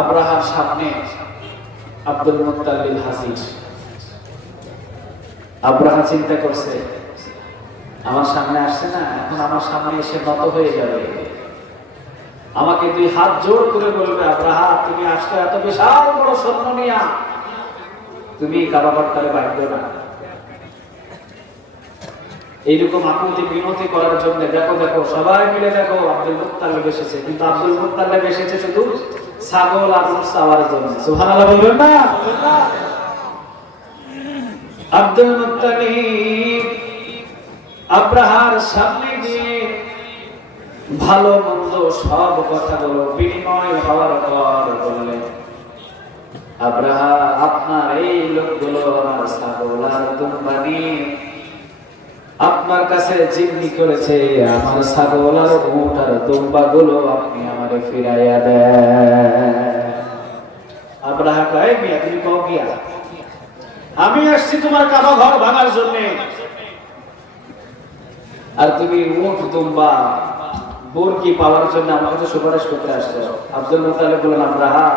আব্রাহার সামনে Abdul Muttalib হাজির। আব্রাহা চিন্তা করছে, আমার সামনে আসছে না, এখন আমার সামনে এসে নত হয়ে যাবে, আমাকে দুই হাত জোর করে বলবে, আব্রাহা তুমি আসছো এত বিশাল বড় সৈন্য নিয়া, তুমি কাবা ঘরটারে বাইর না। এইরকম আকুতি বিনতি করার জন্য দেখো দেখো সবাই মিলে দেখো আব্দুল মুত্তালিব এসেছে, কিন্তু আব্দুল মুত্তালিব এসেছে শুধু ছাগল আর উট চাওয়ার জন্য। সুবহানাল্লাহ বলবেন না? আব্দুল মুত্তালিব আব্রাহার সামনে গিয়ে ভালো মন্দ সব কথাগুলো বিনিময় হওয়ার পর বললেন, আব্রাহা আপনার এই লোকগুলো আমার ছাগল আর দুম্বা নিয়ে আপনার কাছে জিম্মি করেছে, আমার ছাগল আর উট আর দুম্বা গুলো আপনি আমারে ফিরাইয়া দেন। আব্রাহা কয়, মিয়া তুমি কও গিয়া, আমি আসছি তোমার কাবা ঘর ভাঙার জন্য, আর তুমি উট দুম্বা বরকি পাওয়ার জন্য আমার কাছে সুপারিশ করতে আসছো। আব্দুল মুত্তালিব বললেন, আব্রাহা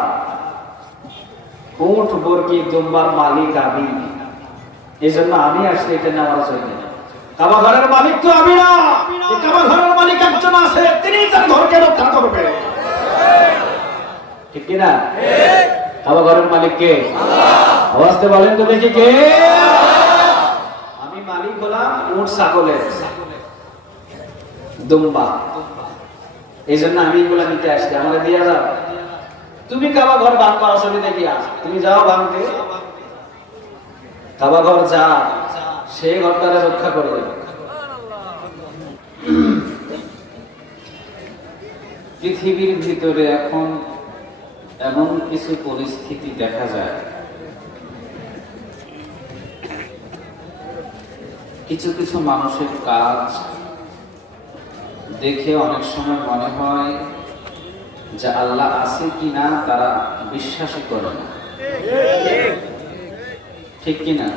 উট বরকি দুম্বার মালিক আমি, এই জন্য আমি আসছি এটা নেওয়ার জন্য। কাবা ঘরের মালিক তো আমি না, এই কাবা ঘরের মালিক একজন আছে, তিনি তার ঘরকে রক্ষা করবে, ঠিক কি না? কাবা ঘরের মালিক কে? আল্লাহ। আওয়াজে বলেন তো দেখি কে? আমি মালিক হলাম উট ছাগলের দুম্বা, এই জন্য আমি এগুলা নিতে আসছি, আমাকে দিয়ে যাও। তুমি কাবা ঘর ভাঙবা, অসুবিধা কি আছে? তুমি যাও ভাঙতে, কাবা ঘর যা সেই ঘরটারে রক্ষা করবে। পৃথিবীর ভিতরে এখন এমন কিছু পরিস্থিতি দেখা যায়, কিছু কিছু মানুষের কাজ দেখে অনেক সময় মনে হয় যে আল্লাহ আছে কিনা তারা বিশ্বাসই করে না, ঠিক কিনা?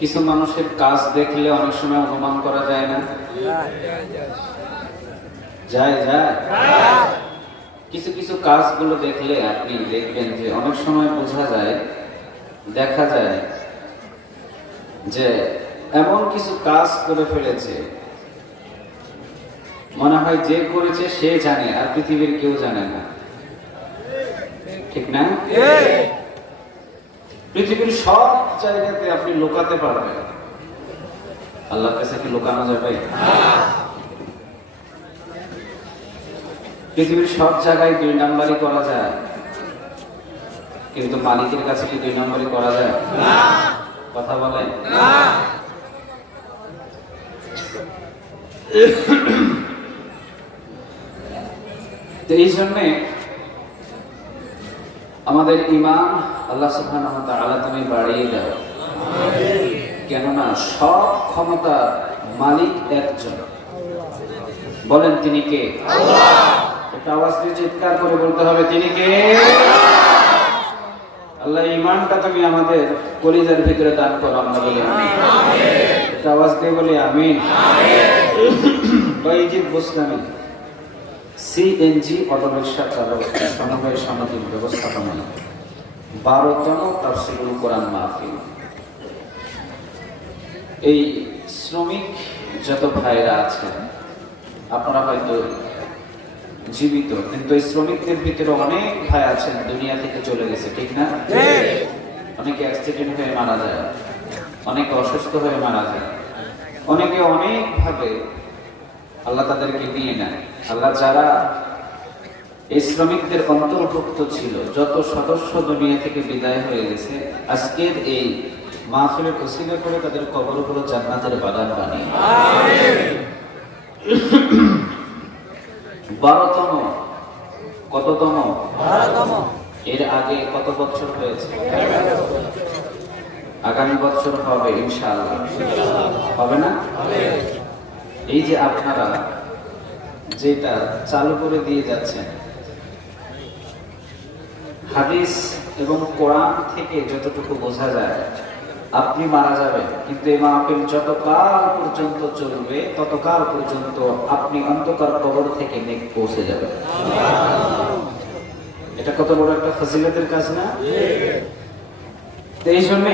কিছু মানুষের কাজ দেখলে অনেক সময় অনুমান করা যায় না, যায় যায়। কিছু কিছু কাজগুলো দেখলে আপনি দেখবেন যে অনেক সময় বোঝা যায়, দেখা যায় যে এমন কিছু কাজ করে ফেলেছে, মনে হয় যে করেছে সে জানে আর পৃথিবীর কেউ জানে না, ঠিক না? পৃথিবীর সব জায়গাতে আপনি লুকাতে পারবেন, আল্লাহর কাছে কি লুকানো যাবে? পৃথিবীর সব জায়গায় দুই নাম্বারই করা যায়, কিন্তু মালিকের কাছে কি দুই নাম্বারই করা যায়? কথা বলেন। তো এই জন্যে আমাদের ঈমান আল্লাহ সুবহানাহু ওয়া তাআলা তুমি বাড়িয়ে দাও, কেননা সব ক্ষমতা মালিক একজন। বলেন তিনি কে? আল্লাহ। এটা আওয়াজ দিয়ে চিৎকার করে বলতে হবে, তিনি কে? আল্লাহ ঈমানটা তুমি আমাদের কলিজার ভিতরে দান করো, আমরা বলি আমিন। এটা আওয়াজ দিয়ে বলি আমিন। বাইজিদ বুসলামি সিএনজি অটোরিকশা চালক সমবায় সমিতির ব্যবস্থাপনায় 12তম তাফসীরুল কোরআন মাহফিল। এই শ্রমিক যত ভাইরা আছেন আপনারা হয়তো জীবিত, কিন্তু এই শ্রমিকদের ভিতরে অনেক ভাই আছেন দুনিয়া থেকে চলে গেছে, ঠিক না? অনেকে অ্যাক্সিডেন্ট হয়ে মারা যায়, অনেকে অসুস্থ হয়ে মারা যায়, অনেকে অনেক ভাবে আল্লাহ তাদেরকে নিয়ে নেয়। আল্লাহ যারা এই শ্রমিকদের অন্তর্ভুক্ত ছিল, যত সদস্য দুনিয়া থেকে বিদায় হয়ে গেছে, আজকের এই মাহফিলের ওসিলা করে তাদের কবরগুলো জান্নাতের বাগান বানিয়ে। আমিন। 12তম, কততম? 12তম। এর আগে কত বছর হয়েছে? আগামী বছর হবে ইনশাআল্লাহ, হবে না? এই যে আপনারা যেটা চালু করে দিয়ে যাচ্ছেন, হাদিস এবং কোরআন থেকে যতটুকু বোঝা যায় আপনি মারা যাবেন, কিন্তু এই মাহফিল যতকাল পর্যন্ত চলবে ততকাল পর্যন্ত আপনি অন্ধকার কবর থেকে নেক পৌঁছে যাবেন। এটা কত বড় একটা ফজিলতের কাজ না? এই জন্য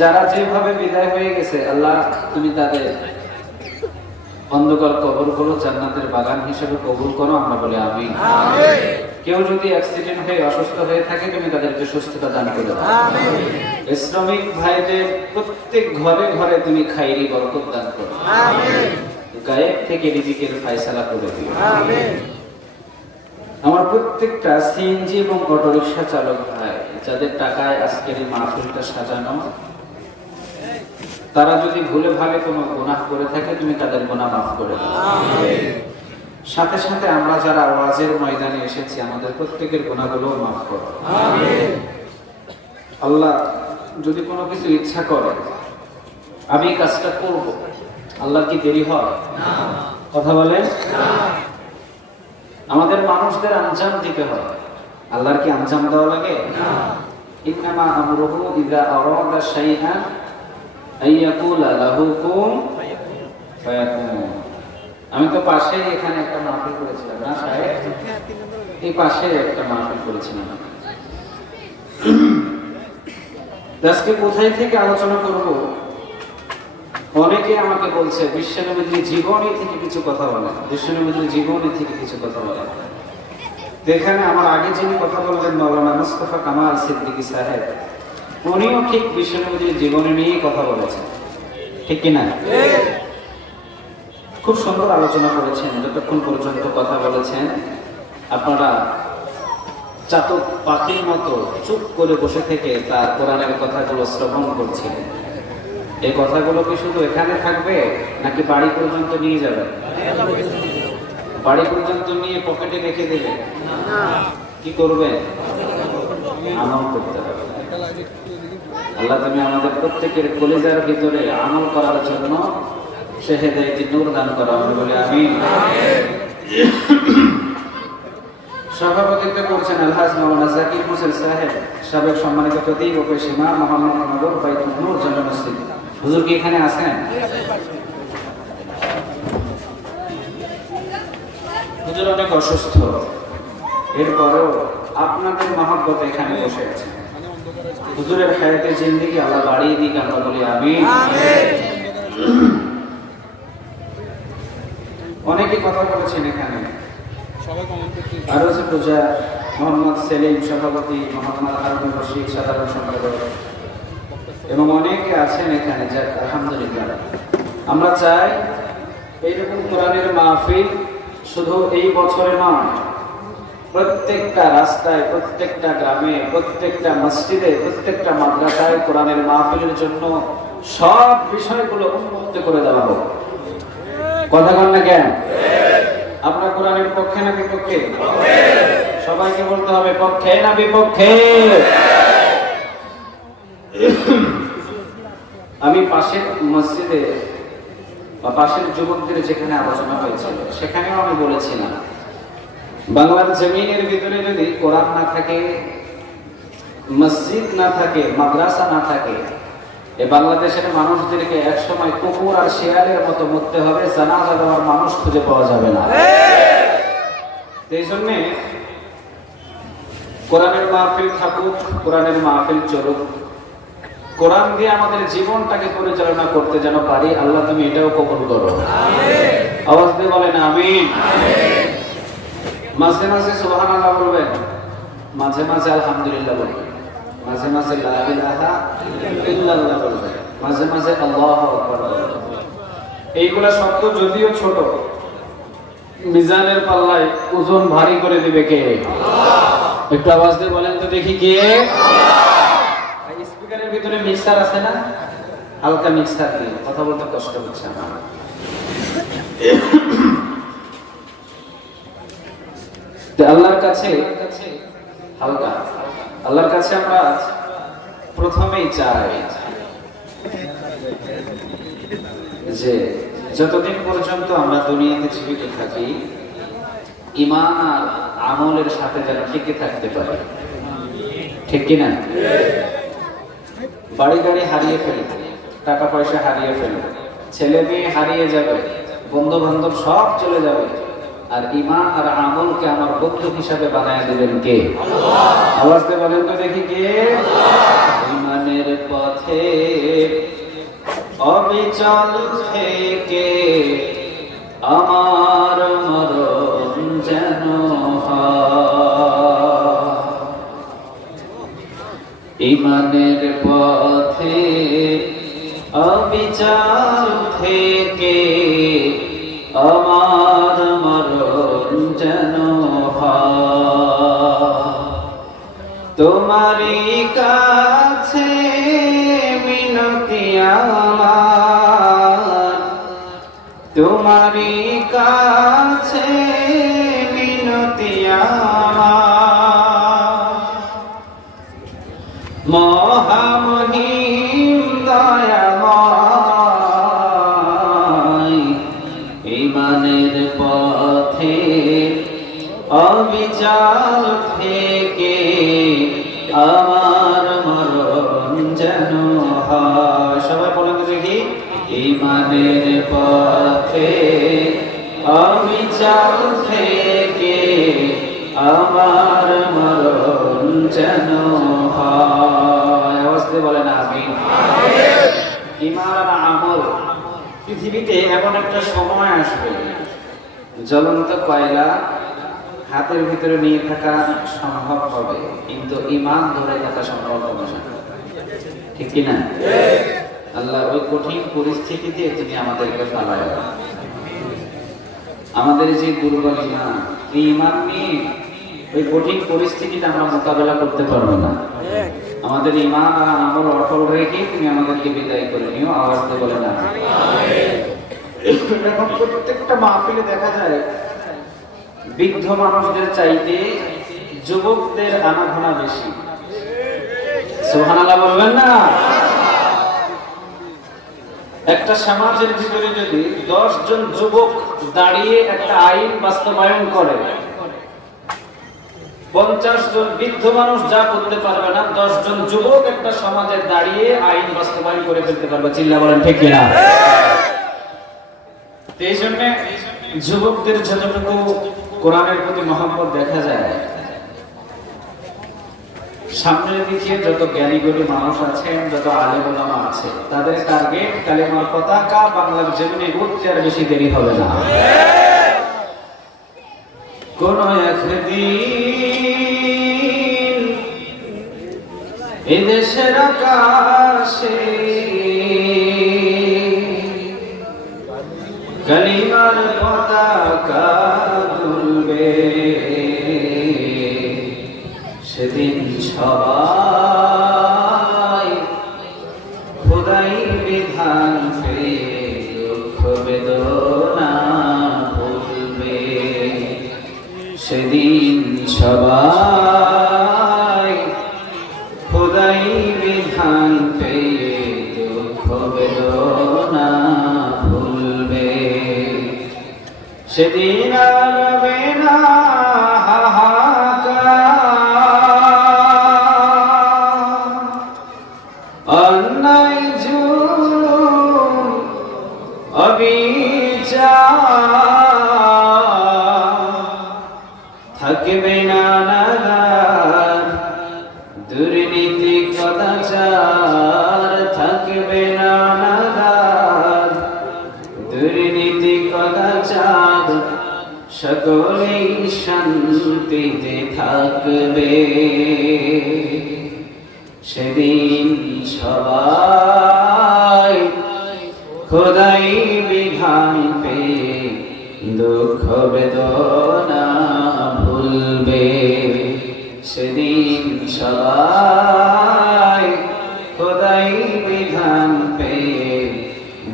যারা যেভাবে বিদায় হয়ে গেছে, আল্লাহ তুমি তাদের অন্ধকার কবরগুলো জান্নাতের বাগান হিসেবে কবুল করো, আমরা বলি আমিন। কেউ যদি অ্যাক্সিডেন্ট হয়ে অসুস্থ হয়ে থাকে, তুমি তাদেরকে সুস্থতা দান করে দাও। শ্রমিক ভাইদের প্রত্যেক ঘরে ঘরে তুমি খাইরি বরকত দান করো। গায়েব থেকে রিজিকের ফয়সালা করে দিও। আমার প্রত্যেকটা সিএনজি এবং অটোরিকশা চালক ভাই যাদের টাকায় আজকের এই মাহফিলটা সাজানো, তারা যদি ভুলে ভাবে কোনো গুনাহ করে থাকে, তুমি তাদের গুনাহ মাফ করে দাও। সাথে সাথে আমরা যারা ওয়াজের ময়দানে এসেছি, আমাদের প্রত্যেকের গুনাহগুলো মাফ করো। আল্লাহ যদি কোনো কিছু ইচ্ছা করে আমি কাজটা করব, আল্লাহ কি দেরি হয়? কথা বলেন। আমাদের মানুষদের আঞ্জাম দিতে হয়, আল্লাহর কি আঞ্জাম দেওয়া লাগে? ইন্নামা আমরুহু ইযা আরাদা শাইআন আইয়াকুলা লাহু কুন ফায়াকুন। আমি তো পাশে এখানে একটা মাহফিল করেছিলাম না সাহেব, এই পাশে একটা মাহফিল করেছিলাম। আজকে কোথায় থেকে আলোচনা করব? অনেকে আমাকে বলছে বিশ্বনবীর জীবনী থেকে কিছু কথা বলেন, বিশ্বনবীর জীবনী থেকে কিছু কথা বলেন। এখানে আমার আগে যিনি কথা বললেন মাওলানা মুস্তাফা কামাল সিদ্দিকী সাহেব, উনিও ঠিক বিশ্বনবীর জীবনী নিয়ে কথা বলেছেন, ঠিক কিনা? খুব সুন্দর আলোচনা করেছেন। যতক্ষণ পর্যন্ত কথা বলেছেন আপনারা চাতক পাখির মতো চুপ করে বসে থেকে তার কোরআনের কথাগুলো শ্রবণ করছিলেন। এই কথাগুলো কি শুধু এখানে থাকবে নাকি বাড়ি পর্যন্ত নিয়ে যাবে? বাড়ি পর্যন্ত নিয়ে পকেটে রেখে দেবে? কি করবে? আমল করতে হবে। আল্লাহ তুমি আমাদের প্রত্যেকের কলিজার ভিতরে আমল করার জন্য হেদায়েত নূর দান করো, আমরা বলি আমিন। সভাপতিত্ব করছেন আলহাজ মাওলানা জাকির হোসেন সাহেব, সাবেক সম্মানিত খতিব ও পেশিমা মোহাম্মদনগর বাইতুল নূর জামে মসজিদ। হুজুর কি এখানে আছেন? হুজুর অনেক অসুস্থ, এরপরেও আপনাদের মহব্বত এখানে বসে আছে। হুজুরের হায়াতে জিন্দেগি আল্লাহ বাড়িয়ে দিক, আমরা বলি আমিন। অনেকে কথা বলেছেন এখানে, আরো যে পূজা মোহাম্মদ সেলিম সভাপতি, মোহাম্মদ হারুন রশিদ সাধারণ সম্পাদক এবং অনেকে আছেন এখানে। যাক আলহামদুলিল্লাহ, আমরা চাই এইরকম কোরআনের মাহফিল শুধু এই বছরে নয়, প্রত্যেকটা রাস্তায়, প্রত্যেকটা গ্রামে, প্রত্যেকটা মসজিদে, প্রত্যেকটা মাদ্রাসায় কোরআনের মাহফিলের জন্য সব বিষয়গুলো উন্মুক্ত করে দেওয়া হোক। কথা বল না কেন? আপনার কোরআনের পক্ষে না বিপক্ষে? সবাইকে বলতে হবে পক্ষে না বিপক্ষে। আমি পাশের মসজিদে বা পাশের যুবকদের যেখানে আলোচনা হয়েছিল সেখানেও আমি বলেছিলাম, বাংলার জমিনের ভিতরে যদি কোরআন না থাকে, মসজিদ না থাকে, মাদ্রাসা না থাকে, এই বাংলাদেশের মানুষদেরকে একসময় কুকুর আর শিয়ালের মতো মরতে হবে, জানাজা দেওয়ার মানুষ খুঁজে পাওয়া যাবে না। এই জন্য কোরআনের মাহফিল থাকুক, কোরআনের মাহফিল চলুক, কোরআন দিয়ে আমাদের জীবনটাকে পরিচালনা করতে যেন পারি। আল্লাহ তুমি এটাও কবুল করো। আওয়াজ দিয়ে বলেন আমিন। মাঝে মাঝে সুবহানাল্লাহ বলবেন, মাঝে মাঝে আলহামদুলিল্লাহ বলবেন, মাঝে মাঝে লা ইলাহা ইল্লাল্লাহ বলবেন, মাঝে মাঝে আল্লাহু আকবার বলবেন। এইগুলা শব্দ যদিও ছোট, মিজানের পাল্লায় ওজন ভারী করে দিবে কে? আল্লাহ। একটু আওয়াজ দিয়ে বলেন তো দেখি কে? আল্লাহ। স্পিকারের ভিতরে মিক্সার আছে না? হালকা মিক্সার দিয়ে কথা বলতে কষ্ট হচ্ছে আমার। আল্লাহর কাছে হালকা, আল্লাহর কাছে আমরা প্রথমেই চাই যে যতদিন পর্যন্ত আমরা দুনিয়াতে জীবিত থাকি, ঈমান আর আমলের সাথে যেন টিকে থাকতে পারি, ঠিক কিনা? বাড়ি গাড়ি হারিয়ে ফেলবে, টাকা পয়সা হারিয়ে ফেলবে, ছেলে মেয়ে হারিয়ে যাবে, বন্ধু বান্ধব সব চলে যাবে, আর ঈমান আর আমলকে আমার বন্ধু হিসাবে বানায় দিবেন কে? আওয়াজ দিয়ে বলেন তো দেখি কে? ঈমানের পথে অবিচল থেকে আমার মরণ যেন হয়। ঈমানের পথে অবিচল থেকে আমার মরণ যেন হয়। তোমারই কাছে মিনতি আমার, তোমারই কাছে মিনতি আমার, মহামহিম দয়াময়। ঈমানের পথে অবিচল থেকে আমার মরণ যেন হয়। সবাই বলেন দেখি, ঈমানের পথে অবিচল থেকে আমার মরণ যেন হয়। আওয়াজ দিয়ে বলেন আমিন। ঈমান আর আমল, পৃথিবীতে এমন একটা সময় আসবে জ্বলন্ত কয়লা হাতের ভিতরে নিয়ে থাকা সম্ভব হবে, কিন্তু ঈমান ধরে থাকা সম্ভব হবে না। ঠিক কি না? আল্লাহ ওই কঠিন পরিস্থিতিতে তিনি আমাদেরকে ফেলায়। আমাদের যে দুর্বল ঈমান, এই ঈমান নিয়ে ওই কঠিন পরিস্থিতিটা আমরা মোকাবেলা করতে পারবো না। আমাদের ঈমান আর আমল অটল রেখে তুমি আমাদেরকে বিদায় করে নিও। আওয়াজ দিয়ে বলে না। এখন প্রত্যেকটা মাহফিলে দেখা যায় বৃদ্ধ মানুষদের চাইতে যুবকদের আনাগোনা বেশি। সুবহানাল্লাহ বলবেন না? একটা সমাজের ভিতরে যদি 10 জন যুবক দাঁড়িয়ে একটা আইন বাস্তবায়ন করে, 50 জন বৃদ্ধ মানুষ যা করতে পারবে না, 10 জন যুবক একটা সমাজে দাঁড়িয়ে আইন বাস্তবায়ন করে ফেলতে পারবে। চিল্লা বলেন ঠিক কিনা? এই জন্য যুবকদের যতটুকু কোরআনের প্রতি মহব্বত দেখা যায়, সামনের দিকে যত জ্ঞানী গুণী মানুষ আছেন, যত আলেম ওলামা আছে, তাদের টার্গেট কালেমার পতাকা বাংলার জমিনে উঠতে আর বেশি দেরি হবে না। কোন একদিন এদেশের আকাশে কালিমার পতাকা দুলবে, সেদিন সবাই খোদাই বিধান পেয়ে দুঃখ বেদনা ভুলবে। সেদিন সবাই খোদাই বিধান পেয়ে দুঃখ বেদনা ভুলবে। সেদিন আর রবে না অন্যায় জুলুম অবিচার, থাকবে না নাদার দুর্নীতি কদাচার, থাকবে না নাদার দুর্নীতি কদাচার, সকলেই শান্তিতে থাকবে। সেদিন সবাই খোদাই বিধান পেয়ে দুঃখ বেদনা ভুলবে। সেদিন সবাই খোদাই বিধান পেয়ে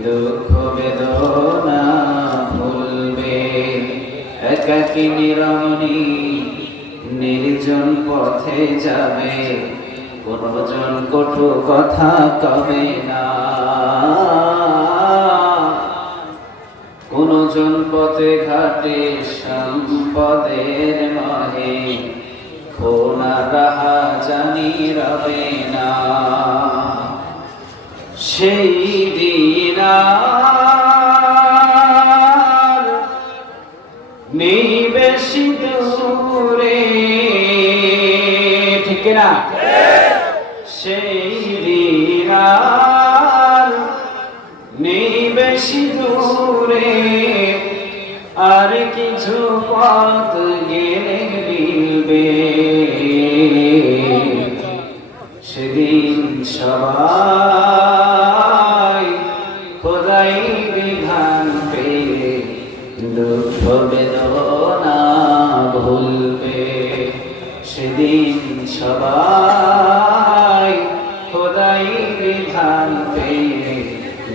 দুঃখ বেদনা ভুলবে। একাকী নিরমণী নির্জন পথে যাবে, কোনজন কটু কথা কবে না, কোনজন পথে ঘাটে সম্পদের মহে খোনা রাহা জানি রবে না। সেই দিন আর নেই বেশি দূরে, ঠিক না? সেই দিন আর নেই বেশি দূরে, আর কিছু পথ গেলে মিলবে। সেদিন সবাই খোদাই বিধান পেয়ে দুঃখ বেদনা ভুলবে। সেদিন সবাই খোদাই বিধান পেয়ে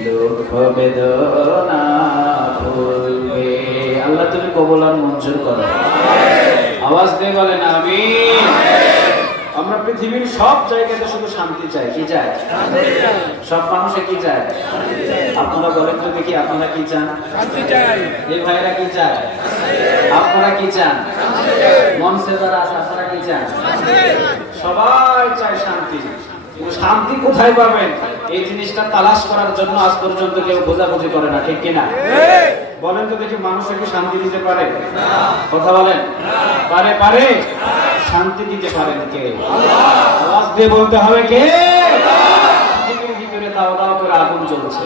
দুঃখ বেদনা ভুলবে। আল্লাহ তুমি কবুল আর মঞ্জুর করো। আওয়াজ দিয়ে বলেন আমিন। আমরা পৃথিবীর সব জায়গাতে শুধু শান্তি চাই। কি চাই? সব মানুষে কি চায়? আপনারা বলেন তো দেখি, আপনারা কি চান? এই ভাইরা কি চায়? আপনারা কি চান? মঞ্চে যারা আছে আপনারা কি চান? সবাই চায় শান্তি। শান্তি কোথায় পাবেন এই জিনিসটা তালাশ করার জন্য আজ পর্যন্ত কেউ বোঝাবুঝি করে না, ঠিক কিনা? বলেন তো দেখি, মানুষকে কি শান্তি দিতে পারে? কথা বলেন, পারে? পারে? শান্তি দিতে পারেন কে? আওয়াজ দিয়ে বলতে হবে কে? পৃথিবীর ভিতরে দাও দাও করে আগুন জ্বলছে।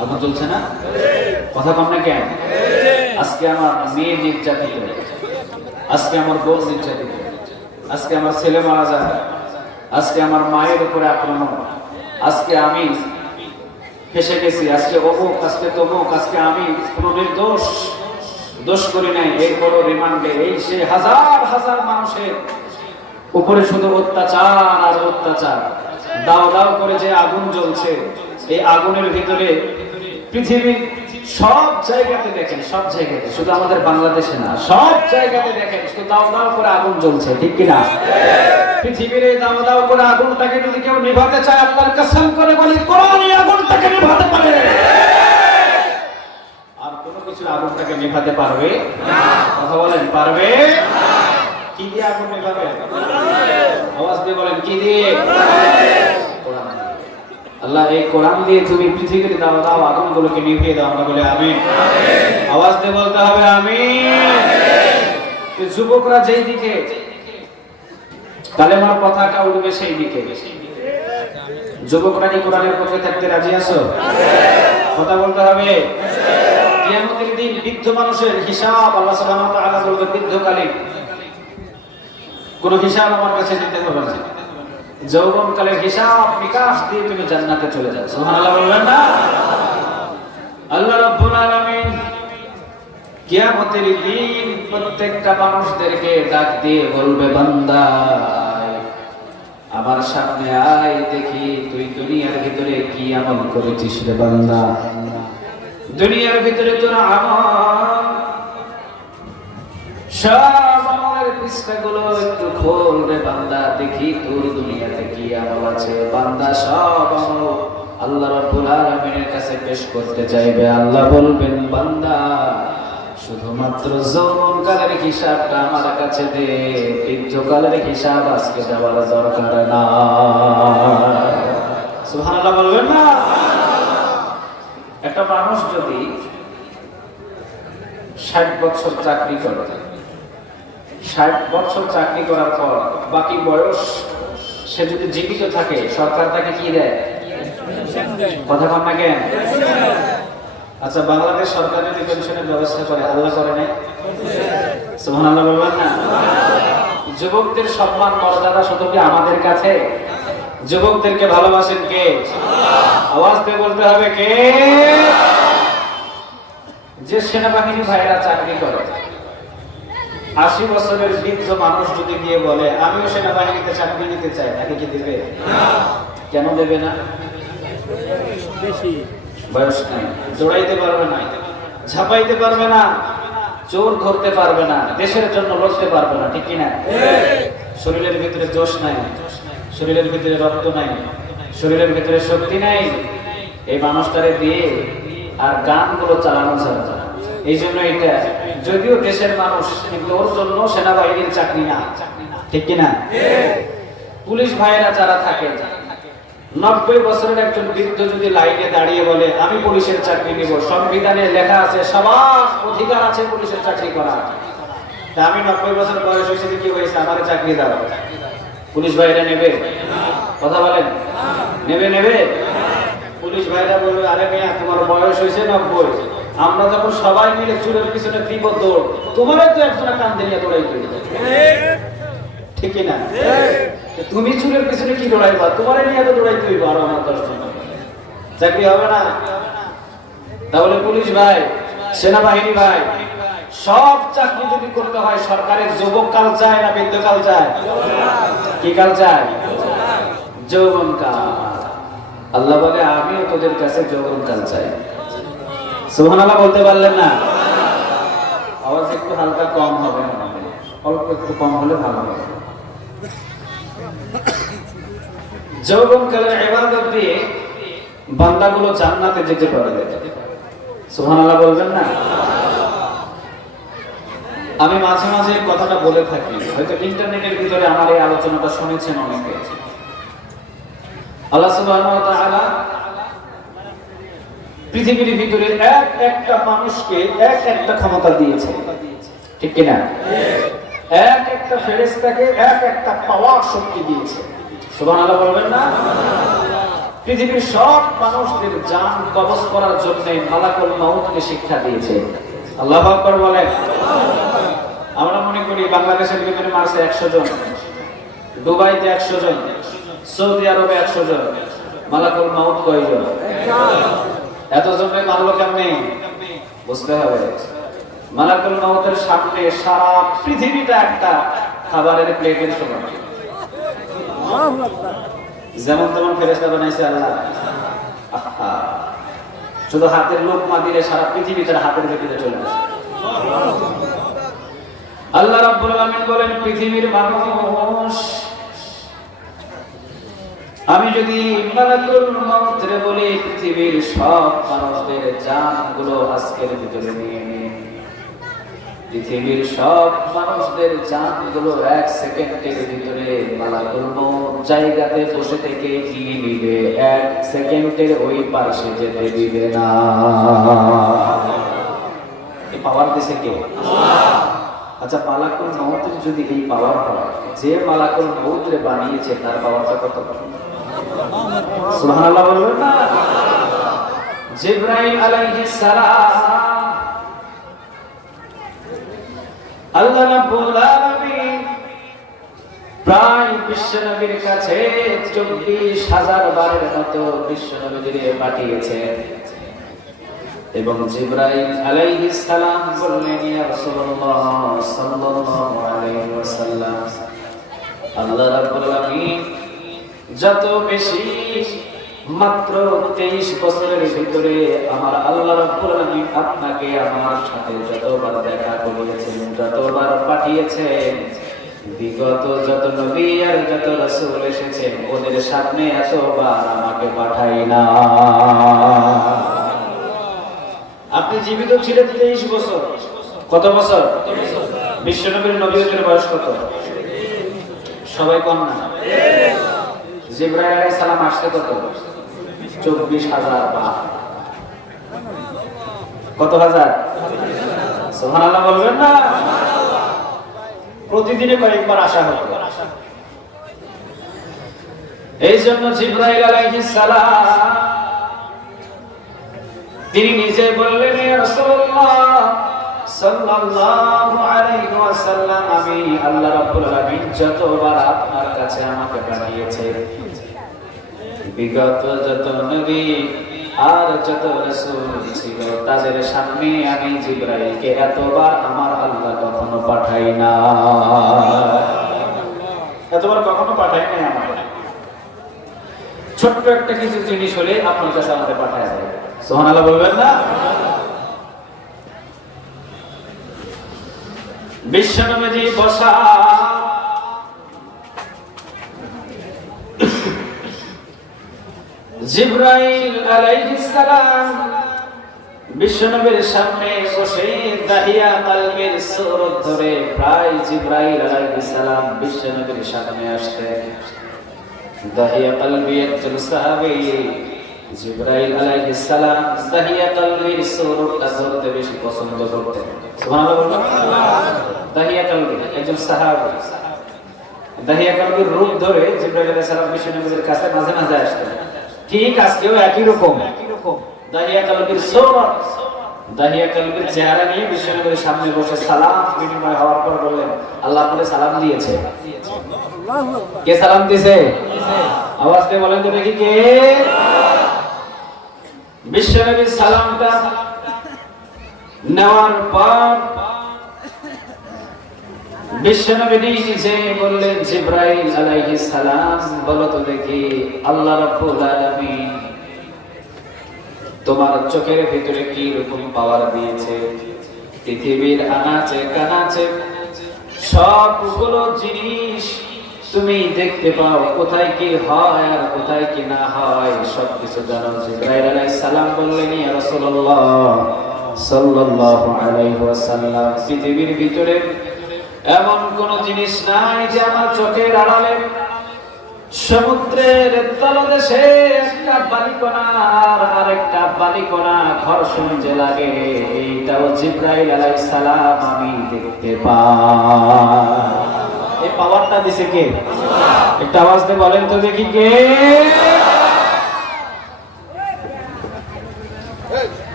আগুন জ্বলছে না? কথা কম না কেন? আজকে আমার মেয়ে নির্যাতিত, আজকে আমার বউ নির্যাতিত, আজকে আমার ছেলে মারা যায়, আজকে আমার মায়ের উপরে আক্রমণ, আজকে আমি ফেসে গেছি, আজকে অমুক, আজকে তমুক, আজকে আমি কোনো নির্দোষ দোষ করি নাই, এরপরও রিমান্ডে এই সে হাজার হাজার মানুষের উপরে শুধু অত্যাচার আর অত্যাচার। দাও দাও করে যে আগুন জ্বলছে, এই আগুনের ভিতরে পৃথিবীর সব জায়গাতে দেখেন, সব জায়গাতে, শুধু আমাদের বাংলাদেশে না, সব জায়গাতে দেখেন শুধু দাও দাও করে আগুন জ্বলছে, ঠিক কিনা? পৃথিবীর এই দাও দাও করে আগুনটাকে যদি কেউ নিভাতে চায়, আপনার কসম করে বলি কোরআন এই আগুনটাকে নিভাতে পারে। আর কোনো কিছু আগুনটাকে নিভাতে পারবে না। কথা বলেন, পারবে? কি দিয়ে আগুন নিভাবে? আওয়াজ দিয়ে বলেন, কি দিয়ে? কোরআন। আল্লাহ এই কোরআন দিয়ে তুমি পৃথিবীর দাও দাও আগুনগুলোকে নিভিয়ে দাও। আমরা বলি আমিন। আওয়াজ দিয়ে বলতে হবে আমিন। যুবকরা যেই দিকে কালেমার পতাকা উঠবে সেই দিকে, যুবকরা কি কোরআনের পক্ষে থাকতে রাজি আছো? কথা বলতে হবে। কিয়ামতের দিন বৃদ্ধ মানুষের হিসাব আল্লাহ সুবহানাহু ওয়া তাআলা বলবেন, বৃদ্ধকালীন কোন হিসাব আমার কাছে দিতে হবে না, যৌবনকালের হিসাব বিকাশ দিয়ে তুমি জান্নাতে চলে যাও। সুবহানাল্লাহ বলবেন না? আল্লাহ রাব্বুল আলামিন কিয়ামতের দিন প্রত্যেকটা মানুষদেরকে ডাক দিয়ে বলবে, বান্দা আমার সামনে আয়, দেখি তুই দুনিয়ার ভিতরে কি আমল করেছিস রে বান্দা। দুনিয়ার ভিতরে তোর আমল, সব আমলের পৃষ্ঠাগুলো একটু খোল রে বান্দা, দেখি তোর দুনিয়াতে কি আমল আছে। বান্দা সব আমল আল্লাহ রাব্বুল আলামিনের কাছে পেশ করতে চাইবে। আল্লাহ বলবেন, বান্দা শুধুমাত্র যৌবনকালের হিসাবটা আমার কাছে দে, বৃদ্ধকালের হিসাব আজকে দেওয়ার দরকার না। সুবহানাল্লাহ বলবেন না? একটা মানুষ যদি 60 বছর চাকরি করে, 60 বছর চাকরি করার পর বাকি বয়স সে যদি জীবিত থাকে, সরকার তাকে কি দেয়? কথা কম না কেন? আচ্ছা, বাংলাদেশ সরকার যদি পেনশনের ব্যবস্থা করে, আল্লাহ করে নাই? সুবহানাল্লাহ বলবেন না? যুবকদের সম্মান মর্যাদা শুধু কি আমাদের কাছে? যুবকদেরকে ভালোবাসেন কে? আওয়াজ দিয়ে বলতে হবে কে? যে সেনাবাহিনী ভাইরা চাকরি করে, 80 বছরের বৃদ্ধ মানুষ যদি গিয়ে বলে আমিও সেনাবাহিনীতে চাকরি নিতে চাই, তাকে কি দেবে? কেন দেবে না? বেশি বয়স নাই, জোড়াইতে পারবে না, ঝাপাইতে পারবে না, চোর ধরতে পারবে না, দেশের জন্য লড়তে পারবে না, ঠিক কিনা? শরীরের ভিতরে জোশ নাই, শরীরের ভিতরে রক্ত নাই, শরীরের ভিতরে শক্তি নাই, এই মানুষটারে দিয়ে আর গানগুলো চালানো যাবে না। এই জন্য এটা যদিও দেশের মানুষ, কিন্তু ওর জন্য সেনাবাহিনীর চাকরি না, ঠিক কিনা? পুলিশ ভাইয়েরা যারা থাকে, 90 বছরের একজন বৃদ্ধ যদি লাইনে দাঁড়িয়ে বলে আমি পুলিশের চাকরি নিব, সংবিধানে লেখা আছে সবার অধিকার আছে পুলিশের চাকরি করার, তা আমি 90 বছর বয়স হয়েছে কি হয়েছে, আমার চাকরি দাও, পুলিশ ভাইরা নেবে? কথা বলেন, নেবে? নেবে? পুলিশ ভাইরা বলবে আরে মিয়া তোমার বয়স হয়েছে 90, আমরা যখন সবাই মিলে চুরের পিছনে দিব দৌড়, তোমারই তো একজনে কান্দে নিয়ে দৌড়াইতে হবে, ঠিক না? তুমি চুরের পিছনে কি দৌড়াইবা, তোমারই নিয়ে তো দৌড়াইতে হইব, আর আমার 10 জন চাকরি হবে না? তাহলে পুলিশ ভাই, সেনাবাহিনী ভাই, সব চাকরি যদি করতে হয় সরকারের যুবক কাল চায় না বৃদ্ধকাল চায়? কি কাল চায়? যৌবন কাল। আল্লাহ বলে আমিও তোদের কাছে যৌবন কাল চাই। সুবহানাল্লাহ বলতে পারলেন না? আওয়াজ একটু হালকা কম হবে, অল্প একটু কম হলে ভালো হবে। যৌবন কালের ইবাদত দিয়ে বান্দাগুলো জান্নাতে যেতে পারবে। সুবহানাল্লাহ বলবেন না? আমি মাঝে মাঝে কথাটা বলে থাকি, হয়তো ইন্টারনেটের ভিতরে আমার এই আলোচনাটা শুনেছেন অনেকে। আল্লাহ সুবহানাহু ওয়া তাআলা পৃথিবীর ভিতরে এক একটা মানুষকে এক একটা ক্ষমতা দিয়েছে, ঠিক কি না? এক একটা ফেরেশতাকে এক একটা পাওয়ার শক্তি দিয়েছে। সুবহানাল্লাহ বলবেন না? পৃথিবীর সব মানুষদের জান কবজ করার জন্য মালাকুল মাউতকে শিক্ষা দিয়েছে। আল্লাহু আকবার বলেন। আমরা মনে করি বাংলাদেশের ভিতরে মারছে 100 জন, দুবাইতে 100 জন, সৌদি আরবে 100 জন, মালাকুল মাউত কয়জন? এত জনে মারলো কেমনে? বুঝতে হবে মালাকুল মাউতের সামনে সারা পৃথিবীটা একটা খাবারের প্লেটের সমান। যেমন তেমন ফেরেশতা বানাইছে আল্লাহ। শুধু হাতের লোকমা দিলে সারা পৃথিবী তার হাতের ভিতরে চলে আসে। আল্লাহ রাব্বুল আলামিন বলেন পৃথিবীর মানুষ, আমি যদি মালাকুল মাউতরে বলি পৃথিবীর সব মানুষদের জানগুলো আজকের ভিতরে নিয়ে নিন, পৃথিবীর সব মানুষদের জানগুলো 1 সেকেন্ডের ভিতরে মালাকুল মাউত জায়গাতে বসে থেকে নিয়ে নিবে, 1 সেকেন্ডের ওই পাশে যেতে দিবে না। এই পাওয়ার দিছে কে? আল্লাহ। আচ্ছা, মালাকুল মাউতের যদি এই পাওয়ার হয়, যে মালাকুল মাউতরে বানিয়েছে তার পাওয়ারটা কত? সুবহানাল্লাহ বলবেন না? জিবরাইল আলাইহিস সালাম আল্লাহ রাব্বুল আলামিন প্রায় বিশ্বনবীর কাছে 24,000 বারের মতো বিশ্বনবীকে পাঠিয়েছেন এবং জিবরাইল আলাইহিস সালাম বললেন ইয়া রাসূলুল্লাহ সাল্লাল্লাহু আলাইহি ওয়াসাল্লাম, আল্লাহ রাব্বুল আলামিন যত বেশি মাত্র 23 বছরের ভিতরে আমার আল্লাহ রাব্বুল আলামিন আপনাকে আমার সাথে যতবার দেখা করিয়েছেন, যতবার পাঠিয়েছেন, বিগত যত নবী আর যত রাসূল এসেছেন ওদের সামনে এতবার আমাকে পাঠাই না। আপনি জীবিত ছিলেন 23 বছর। কত বছর? বিশ্বনবীর নবীয়তের বয়স কত? সবাই কম না? জিবরাইল আলাইহিস সালাম আসছে কত? 24,000 বার। কত হাজার? সুবহানাল্লাহ বলবেন না? প্রতিদিনে কয়েকবার আসা হতো। এই জন্য জিবরাইল আলাইহিস সালাম তিনি নিজে বললেন ইয়া রাসূলুল্লাহ সাল্লাল্লাহু আলাইহি ওয়াসাল্লাম, আমি আল্লাহ রাব্বুল আলামিন যতবার আপনার কাছে আমাকে পাঠিয়েছে, বিগত যত নবী আর যত রাসূল ছিল তাদের সামনে আমি জিবরাইলকে এতবার আমার আল্লাহ কখনো পাঠাই না। এতবার কখনো পাঠাই নাই আমার। ছোট্ট একটা কিছু জিনিস হলে আপনার কাছে আমাদের পাঠায় দেয়। সুবহানাল্লাহ বলবেন না? বিশ্বনবী বসা জিবরাইল আলাইহিস সালাম বিশ্বনবীর সামনে বসে দাহিয়া কালবের সূরত ধরে প্রায় জিবরাইল আলাইহিস সালাম বিশ্বনবীর সামনে আসতেন। দাহিয়া কলবি একজন সাহাবী জিবরাইল আলাইহিস সালাম দাহিয়া কলবির সুরতটা ধরতে বেশি পছন্দ করতেন। সুবহানাল্লাহ বলুন। দাহিয়া কলবি একজন সাহাবী দাহিয়া কলবির রূপ ধরে জিবরাইল আলাইহিস সালাম বিশ্বনবীর কাছে মাঝে মাঝে আসতেন। ঠিক আজকেও একই রকম দাহিয়া কলবির সুরত দাহিয়া কলবির চেহারা নিয়ে বিশ্বনবীর সামনে বসে সালাম বিনিময় হওয়ার পর বললেন, আল্লাহ আপনাকে সালাম দিয়েছে। কে সালাম দিয়েছে? আওয়াজ দিয়ে বলেন তো দেখি কে? বিশ্বনবীর সালামটা নেওয়ার পর বিশ্বনবী নিজে বললেন, জিবরাইল আলাইহিস সালাম বলো তো দেখি আল্লাহ রাব্বুল আলামিন তোমার চোখের ভিতরে কি রকম পাওয়ার দিয়েছে? পৃথিবীর আনাচে কানাচে সবগুলো জিনিস তুমি দেখতে পাও, কোথায় কি হয় আর কোথায় কি না হয় সবকিছু জানো। জিবরাইল আলাইহিস সালাম বললেন, ইয়া রাসূলুল্লাহ সাল্লাল্লাহু আলাইহি ওয়াসাল্লাম পৃথিবীর ভিতরে এমন কোন জিনিস নাই যে আমার চোখের আড়ালে। সমুদ্রের তলদেশে একটা বালিকণা আর আরেকটা বালিকণা ঘর্ষণ যে লাগে এইটাও জিবরাইল আলাইহিস সালাম আমি দেখতে পাই। এই পাওয়ারটা দিছে কে? একটা আওয়াজ দিয়ে বলেন তো দেখি কে?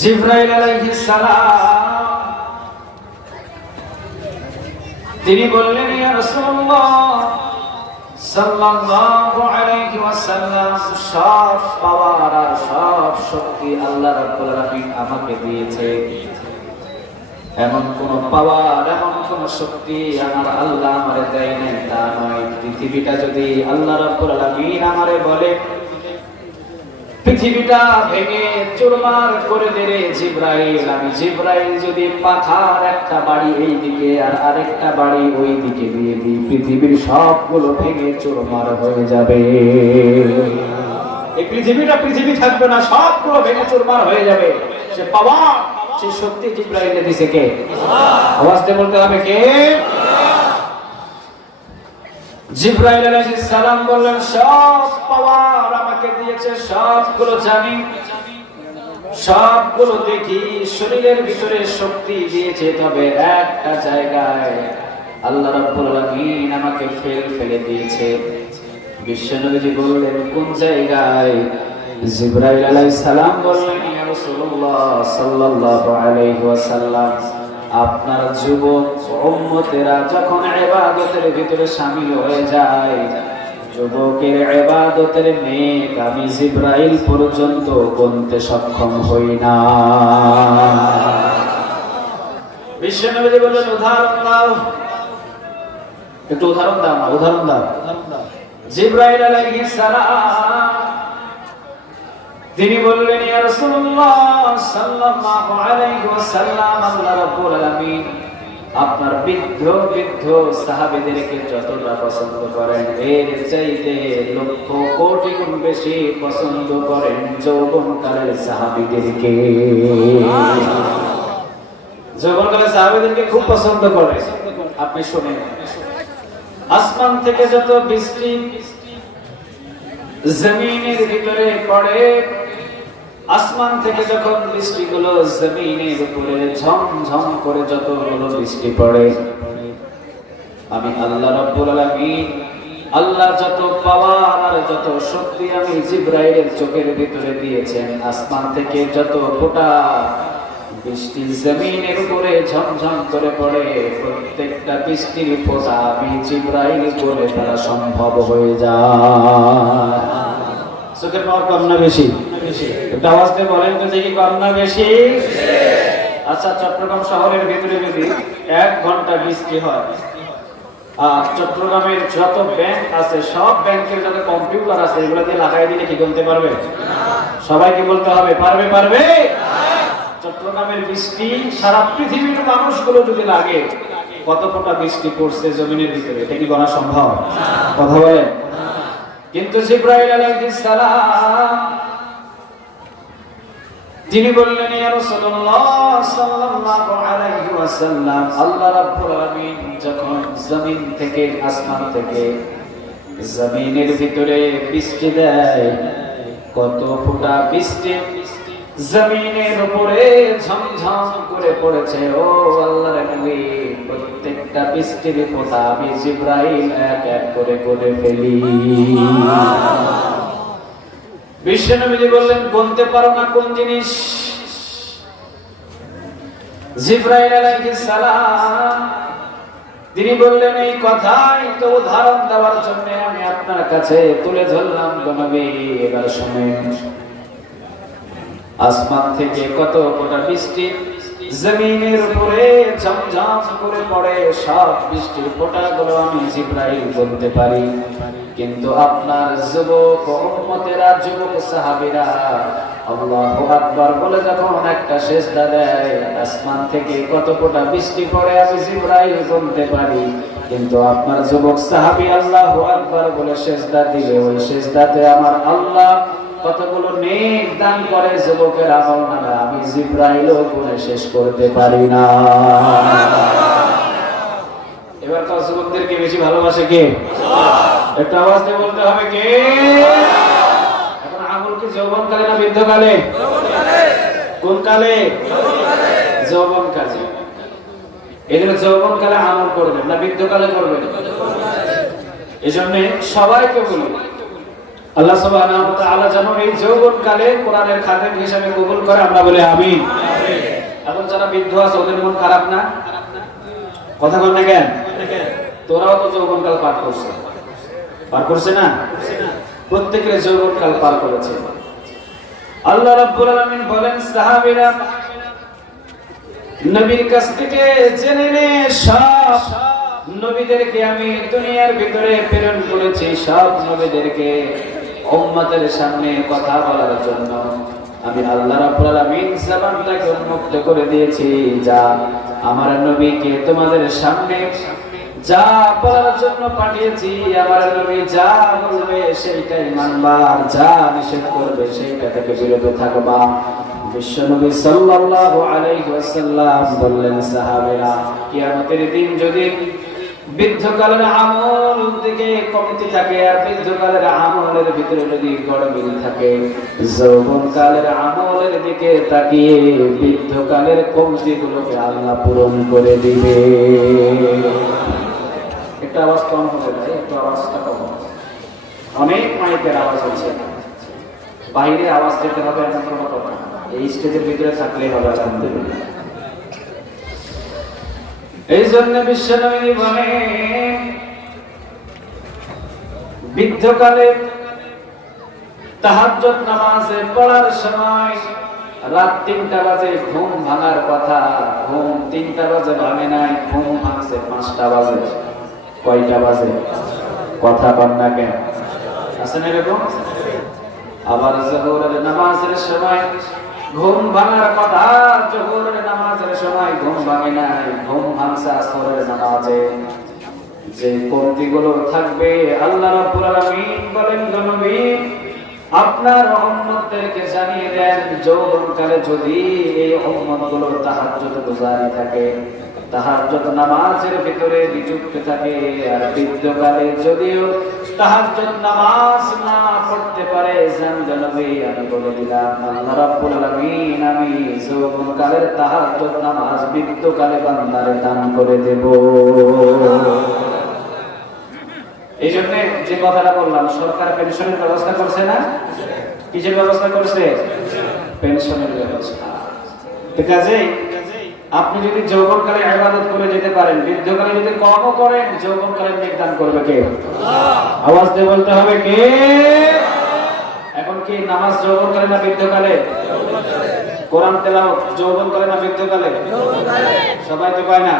জিবরাইল আলাইহিস সালাম তিনি বললেন, ইয়া রাসূলুল্লাহ সাল্লাল্লাহু আলাইহি ওয়াসাল্লাম সব পাওয়ার আর সব শক্তি আল্লাহ রাব্বুল আলামিন আমাকে দিয়েছে। এমন কোন পাওয়ার এমন কোন শক্তি আমার আল্লাহ আমারে দেয় নাই তা নয়। পৃথিবীটা যদি আল্লাহ রাব্বুল আলামিন আমারে বলে পৃথিবীটা ভেঙে চুরমার করে দেরে জিবরাইল, আমি জিবরাইল যদি পাখার একটা বাড়ি এই দিকে আর আরেকটা বাড়ি ওই দিকে দিয়ে দিই, পৃথিবীর সবগুলো ভেঙে চুরমার হয়ে যাবে। এই পৃথিবীটা পৃথিবী থাকবে না, সবগুলো ভেঙে চুরমার হয়ে যাবে। সে পাওয়ার সে শক্তি জিবরাইলে দিয়েছে কে? আওয়াজ দিয়ে বলতে হবে কে? জিবরাইল আলাইহিস সালাম বললেন, সব পাওয়ার আমাকে দিয়েছে, সবগুলো জানি, সবগুলো দেখি, শরীরের ভিতরে শক্তি দিয়েছে, তবে একটা জায়গায় আল্লাহ রাব্বুল আলামিন আমাকে ফেলে দিয়েছে। বিশ্বনবী বললেন, কোন জায়গায়? জিবরাইল আলাইহিস সালাম বললেন, ইয়া রাসূলুল্লাহ সাল্লাল্লাহু আলাইহি ওয়াসাল্লাম আপনার যুবক উম্মতেরা যখন ইবাদতের ভিতরে শামিল হয়ে যায়, যুবকের ইবাদতের নেক আমি জিবরাইল পর্যন্ত গুনতে সক্ষম হই না। বিশ্বনবী বললেন, উদাহরণ দাও। একটু উদাহরণ দাও না, উদাহরণ দাও। জিবরাইল আলাইহিস সালাম তিনি বললেন, ইয়া রাসূলুল্লাহ সাল্লাল্লাহু আলাইহি ওয়াসাল্লাম আল্লাহ রাব্বুল আলামিন আপনার বৃদ্ধ সাহাবীদেরকে যতটা পছন্দ করেন এর চাইতে লক্ষ কোটি গুণ বেশি পছন্দ করেন যৌবনকালের সাহাবীদেরকে। যৌবনকালের সাহাবীদেরকে খুব পছন্দ করেন। আপনি শুনেন, আসমান থেকে যত বৃষ্টি জমিনের ভিতরে পড়ে, আসমান থেকে যখন বৃষ্টিগুলো জমিনের উপরে ঝমঝম করে যতগুলো বৃষ্টি পড়ে, আমি আল্লাহ রাব্বুল আলামিন আল্লাহ যত পাওয়ার আর যত শক্তি আমি জিবরাইলের চোখের ভিতরে দিয়েছেন, আসমান থেকে যত ফোঁটা বৃষ্টি জমিনের উপরে ঝমঝম করে পড়ে, প্রত্যেকটা বৃষ্টির ফোঁটা আমি জিবরাইল বলে তারা সম্ভব হয়ে যায়। চোখের পাওয়ার কম না বেশি? একটা আওয়াজ দিয়ে বলেন তো দেখি, কম না বেশি? আচ্ছা, চট্টগ্রাম শহরের ভিতরে যদি 1 ঘন্টা বৃষ্টি হয় আর চট্টগ্রামের যত ব্যাংক আছে সব ব্যাংকের যত কম্পিউটার আছে এগুলো দিয়ে লাগাই দিলে কি গুনতে পারবে? সবাইকে বলতে হবে পারবে? পারবে? চট্টগ্রামের বৃষ্টি সারা পৃথিবীর মানুষগুলো যদি লাগে, কত ফোঁটা বৃষ্টি পড়ছে জমিনের ভিতরে, এটা কি গোনা সম্ভব? কথা বলেন। কিন্তু জিবরাইল আলাইহিস সালাম তিনি বললেন, ইয়া রাসূলুল্লাহ সাল্লাল্লাহু আলাইহি ওয়াসাল্লাম আল্লাহ রাব্বুল আলামিন যখন জমিন থেকে আসমান থেকে জমিনের ভিতরে বৃষ্টি দেয়, কত ফোঁটা বৃষ্টি জমিনের উপরে ঝমঝম করে পড়েছে। ও আল্লাহর নবী, প্রত্যেকটা বৃষ্টির ফোঁটা আমি জিবরাইল এক এক করে করে ফেলি। বিশ্বনবী বললেন, গুনতে পারো না কোন জিনিস? জিবরাইল আলাইহিস সালাম তিনি বললেন, এই কথাই তো উদাহরণ দেওয়ার জন্য আমি আপনার কাছে তুলে ধরলাম গো নবী। এবার শুনেন, আসমান থেকে কত ফোঁটা বৃষ্টি জমিনের উপরে ঝমঝম করে পড়ে, সব বৃষ্টির ফোঁটাগুলো আমি জিবরাইল বলতে পারি। কিন্তু আপনার যুবক উম্মতেরা, যুবক সাহাবীরা আল্লাহু আকবার বলে যখন একটা সিজদা দেয়, আসমান থেকে কত ফোঁটা বৃষ্টি পড়ে আমি জিবরাইল বলতে পারি। কিন্তু আপনার যুবক সাহাবী আল্লাহু আকবার বলে সিজদা দিলে, ওই সিজদাতে আমার আল্লাহ কতগুলো নেক দান করে যুবকের আমলনামা, আমি জিবরাইলও গুণে শেষ করতে পারি না। এবার তো যুবকদেরকে বেশি ভালোবাসে কে? একটা আওয়াজ দিয়ে বলতে হবে কে? এখন আমল কি যৌবনকালে না বৃদ্ধকালে? কোন কালে? যৌবনকালে। এদের যৌবনকালে আমল করবেন না বৃদ্ধকালে করবেন? এজন্য সবাইকে বলি, আল্লাহ সুবহানাহু ওয়া তাআলা যেন এই যৌবনকালে কোরআনের খাদেম হিসেবে কবুল করে, আমরা বলি আমিন। এখন যারা বৃদ্ধ আছে ওদের মন খারাপ না? কথা বল না কেন? তোরাও তো যৌবনকাল পার করছে না? প্রত্যেকের যৌবনকাল পার করেছে। আল্লাহ রাব্বুল আলামিন বলেন, সাহাবীরা নবীর কাছ থেকে জেনে নে, সব নবীদেরকে আমি দুনিয়ার ভিতরে প্রেরণ করেছি, সব নবীদেরকে উম্মতের সামনে কথা বলার জন্য আমি আল্লাহ রাব্বুল আলামিন জবানটাকে উন্মুক্ত করে দিয়েছি। যা আমার নবীকে তোমাদের সামনে যা বলার জন্য পাঠিয়েছি, আমার নবী যা বলবে সেইটাই মানবা, আর যা নিষেধ করবে সেইটা থেকে বিরত থাকবা। বিশ্বনবী সাল্লাল্লাহু আলাইহি ওয়াসাল্লাম বললেন, সাহাবীরা কিয়ামতের দিন যদি বৃদ্ধকালের আমল দিকে কমতি থাকে আর বৃদ্ধকালের আমলের ভিতরে যদি গড়মিল থাকে, যৌবনকালের আমলের দিকে তাকিয়ে বৃদ্ধকালের কমতিগুলোকে আল্লাহ পূরণ করে দিবে। একটা আওয়াজ কম হতে পারে, একটু আওয়াজটা কম, অনেক মাইকের আওয়াজ হচ্ছে, বাইরে আওয়াজ যেতে হবে এমন কোনো কথা, এই স্টেজের ভিতরে থাকলেই হবে। আলহামদুলিল্লাহ। এই জন্য বিশ্বনবী বলে, বৃদ্ধকালে তাহাজ্জুদ নামাজে পড়ার সময় রাত ৩টা বাজে ঘুম ভাঙার কথা, ঘুম ৩টা বাজে ভাঙে নাই, ঘুম ভাঙছে 5টা বাজে। কয়টা বাজে? কথা বল না কেন? আছে না এরকম? আবার যোহরের নামাজের সময় ঘুম ভাঙার কথা, যোহরের নামাজের সময় ঘুম ভাঙে নাই, ঘুম ভাঙছে আসরের নামাজে। যে কমতিগুলো থাকবে আল্লাহ রাব্বুল আলামিন বলেন, নবী আপনার উম্মতদেরকে জানিয়ে দেন, যৌবনকালে যদি এই উম্মতগুলো তাহাজ্জুদ গুজারি থাকে, তাহাজ্জুদ নামাজের ভিতরে নিযুক্ত থাকে, আর বৃদ্ধকালে যদিও তাহাজ্জুদ নামাজ না পড়তে পারে, জানবেন নবী আমি বলে দিলাম আল্লাহ রাব্বুল আলামিন আমি যৌবনকালের তাহাজ্জুদ নামাজ বৃদ্ধকালে বান্দারে দান করে দেব। এই জন্য যে কথাটা বললাম, সরকার পেনশনের ব্যবস্থা করছে না? কিসের ব্যবস্থা করছে? পেনশনের ব্যবস্থা। ঠিক আছে, আপনি যদি যৌবনকালে ইবাদত করে যেতে পারেন, বৃদ্ধকালে যদি কমও করেন, যৌবনকালে নেক দান করবে কে? আল্লাহ। আওয়াজ দিয়ে বলতে হবে কে? এখন কি নামাজ যৌবনকালে না বৃদ্ধকালে? যৌবনকালে। কোরআন তেলাওয়াত যৌবনকালে না বৃদ্ধকালে? যৌবনকালে। সবাই তো কয় না,